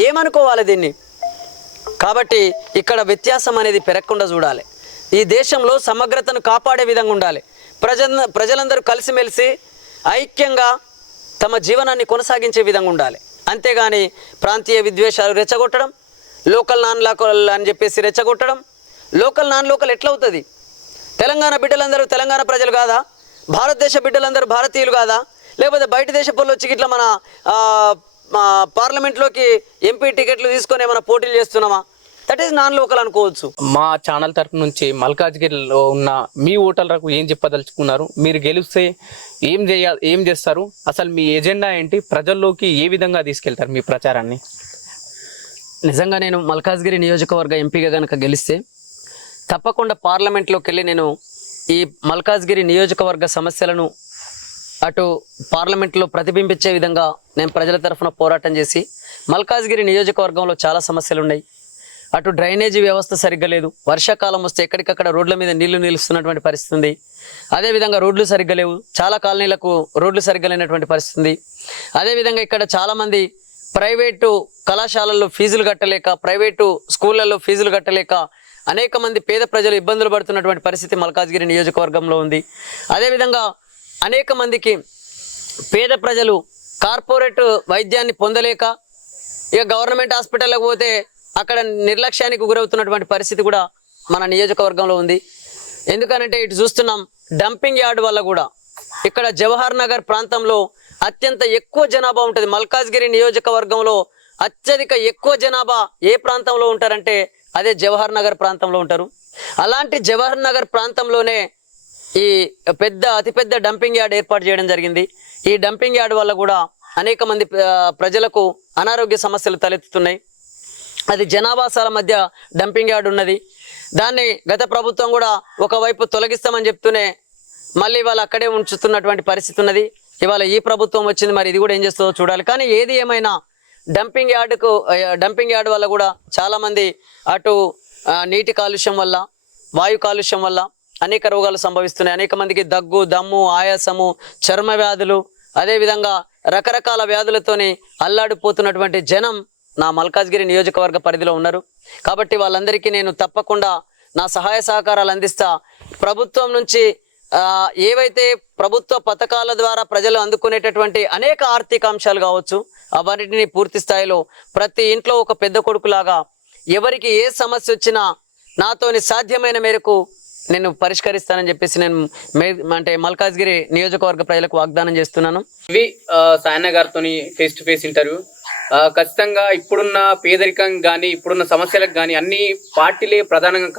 ఏమనుకోవాలి దీన్ని? కాబట్టి ఇక్కడ వ్యత్యాసం అనేది పెరగకుండా చూడాలి. ఈ దేశంలో సమగ్రతను కాపాడే విధంగా ఉండాలి. ప్రజలందరూ కలిసిమెలిసి ఐక్యంగా తమ జీవనాన్ని కొనసాగించే విధంగా ఉండాలి. అంతేగాని ప్రాంతీయ విద్వేషాలు రెచ్చగొట్టడం, లోకల్ నాన్ లోకల్ అని చెప్పేసి రెచ్చగొట్టడం, లోకల్ నాన్ లోకల్ ఎట్లా అవుతుంది? తెలంగాణ బిడ్డలందరూ తెలంగాణ ప్రజలు కాదా? భారతదేశ బిడ్డలందరూ భారతీయులు కాదా? లేకపోతే బయట దేశ పనులు వచ్చి ఇట్లా మన పార్లమెంట్లోకి ఎంపీ టికెట్లు తీసుకొని ఏమైనా పోటీలు చేస్తున్నామా? దట్ ఈస్ నాన్ లోకల్ అనుకోవచ్చు. మా ఛానల్ తరఫు నుంచి మల్కాజ్గిరిలో ఉన్న మీ ఓటర్లకు ఏం చెప్పదలుచుకున్నారు? మీరు గెలిస్తే ఏం చేస్తారు? అసలు మీ ఎజెండా ఏంటి? ప్రజల్లోకి ఏ విధంగా తీసుకెళ్తారు మీ ప్రచారాన్ని? నిజంగా నేను మల్కాజ్గిరి నియోజకవర్గ ఎంపీగా కనుక గెలిస్తే తప్పకుండా పార్లమెంట్లోకి వెళ్ళి నేను ఈ మల్కాజ్గిరి నియోజకవర్గ సమస్యలను అటు పార్లమెంట్లో ప్రతిబింబించే విధంగా నేను ప్రజల తరఫున పోరాటం చేసి, మల్కాజ్గిరి నియోజకవర్గంలో చాలా సమస్యలు ఉన్నాయి. అటు డ్రైనేజీ వ్యవస్థ సరిగ్గా లేదు, వర్షాకాలం వస్తే ఎక్కడికక్కడ రోడ్ల మీద నీళ్లు నిలుస్తున్నటువంటి పరిస్థితి ఉంది. అదేవిధంగా రోడ్లు సరిగ్గా లేవు, చాలా కాలనీలకు రోడ్లు సరిగ్గా లేనటువంటి పరిస్థితి ఉంది. అదేవిధంగా ఇక్కడ చాలామంది ప్రైవేటు కళాశాలల్లో ఫీజులు కట్టలేక, ప్రైవేటు స్కూళ్ళల్లో ఫీజులు కట్టలేక అనేక మంది పేద ప్రజలు ఇబ్బందులు పడుతున్నటువంటి పరిస్థితి మల్కాజ్గిరి నియోజకవర్గంలో ఉంది. అదేవిధంగా అనేక మందికి పేద ప్రజలు కార్పొరేట్ వైద్యాన్ని పొందలేక ఇక గవర్నమెంట్ హాస్పిటల్కి పోతే అక్కడ నిర్లక్ష్యానికి గురవుతున్నటువంటి పరిస్థితి కూడా మన నియోజకవర్గంలో ఉంది. ఎందుకనంటే ఇటు చూస్తున్నాం, డంపింగ్ యార్డ్ వల్ల కూడా ఇక్కడ జవహర్ నగర్ ప్రాంతంలో అత్యంత ఎక్కువ జనాభా ఉంటుంది. మల్కాజ్గిరి నియోజకవర్గంలో అత్యధిక ఎక్కువ జనాభా ఏ ప్రాంతంలో ఉంటారంటే అదే జవహర్ నగర్ ప్రాంతంలో ఉంటారు. అలాంటి జవహర్ నగర్ ప్రాంతంలోనే ఈ అతిపెద్ద డంపింగ్ యార్డ్ ఏర్పాటు చేయడం జరిగింది. ఈ డంపింగ్ యార్డ్ వల్ల కూడా అనేక మంది ప్రజలకు అనారోగ్య సమస్యలు తలెత్తుతున్నాయి. అది జనాభాసాల మధ్య డంపింగ్ యార్డ్ ఉన్నది. దాన్ని గత ప్రభుత్వం కూడా ఒకవైపు తొలగిస్తామని చెప్తూనే మళ్ళీ వాళ్ళు అక్కడే ఉంచుతున్నటువంటి పరిస్థితి ఉన్నది. ఇవాళ ఈ ప్రభుత్వం వచ్చింది, మరి ఇది కూడా ఏం చేస్తుందో చూడాలి. కానీ ఏది ఏమైనా డంపింగ్ యార్డ్ వల్ల కూడా చాలామంది అటు నీటి కాలుష్యం వల్ల, వాయు కాలుష్యం వల్ల అనేక రోగాలు సంభవిస్తున్నాయి. అనేక మందికి దగ్గు, దమ్ము, ఆయాసము, చర్మ వ్యాధులు, అదేవిధంగా రకరకాల వ్యాధులతోని అల్లాడిపోతున్నటువంటి జనం నా మల్కాజ్గిరి నియోజకవర్గ పరిధిలో ఉన్నారు. కాబట్టి వాళ్ళందరికీ నేను తప్పకుండా నా సహాయ సహకారాలు అందిస్తా. ప్రభుత్వం నుంచి ఏవైతే ప్రభుత్వ పథకాల ద్వారా ప్రజలు అందుకునేటటువంటి అనేక ఆర్థిక అంశాలు కావచ్చు, అవన్నిటిని పూర్తి స్థాయిలో ప్రతి ఇంట్లో ఒక పెద్ద కొడుకులాగా ఎవరికి ఏ సమస్య వచ్చినా నాతోని సాధ్యమైన మేరకు నేను పరిష్కరిస్తానని చెప్పేసి నేను మల్కాజ్గిరి నియోజకవర్గ ప్రజలకు వాగ్దానం చేస్తున్నాను. ఇవి సాయన్న గారితో ఫేస్ టు ఫేస్ ఇంటర్వ్యూ. ఖచ్చితంగా ఇప్పుడున్న పేదరికం కానీ ఇప్పుడున్న సమస్యలకు కానీ అన్ని పార్టీలే ప్రధానంగా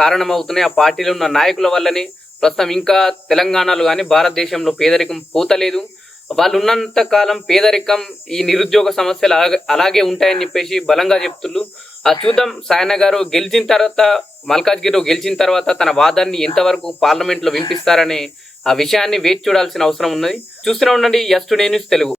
కారణమవుతున్నాయి. ఆ పార్టీలో ఉన్న నాయకుల వల్లనే ప్రస్తుతం ఇంకా తెలంగాణలో కానీ భారతదేశంలో పేదరికం పోతలేదు. వాళ్ళు ఉన్నంత కాలం పేదరికం ఈ నిరుద్యోగ సమస్యలు అలాగే ఉంటాయని చెప్పేసి బలంగా చెప్తున్నారు. చూద్దాం సాయన్న గారు గెలిచిన తర్వాత, మల్కాజ్గిరిలో గెలిచిన తర్వాత తన వాదాన్ని ఎంతవరకు పార్లమెంట్లో వినిపిస్తారనే ఆ విషయాన్ని వేచి చూడాల్సిన అవసరం ఉన్నది. చూస్తూనే ఉండండి ఎస్ టుడే న్యూస్ తెలుగు.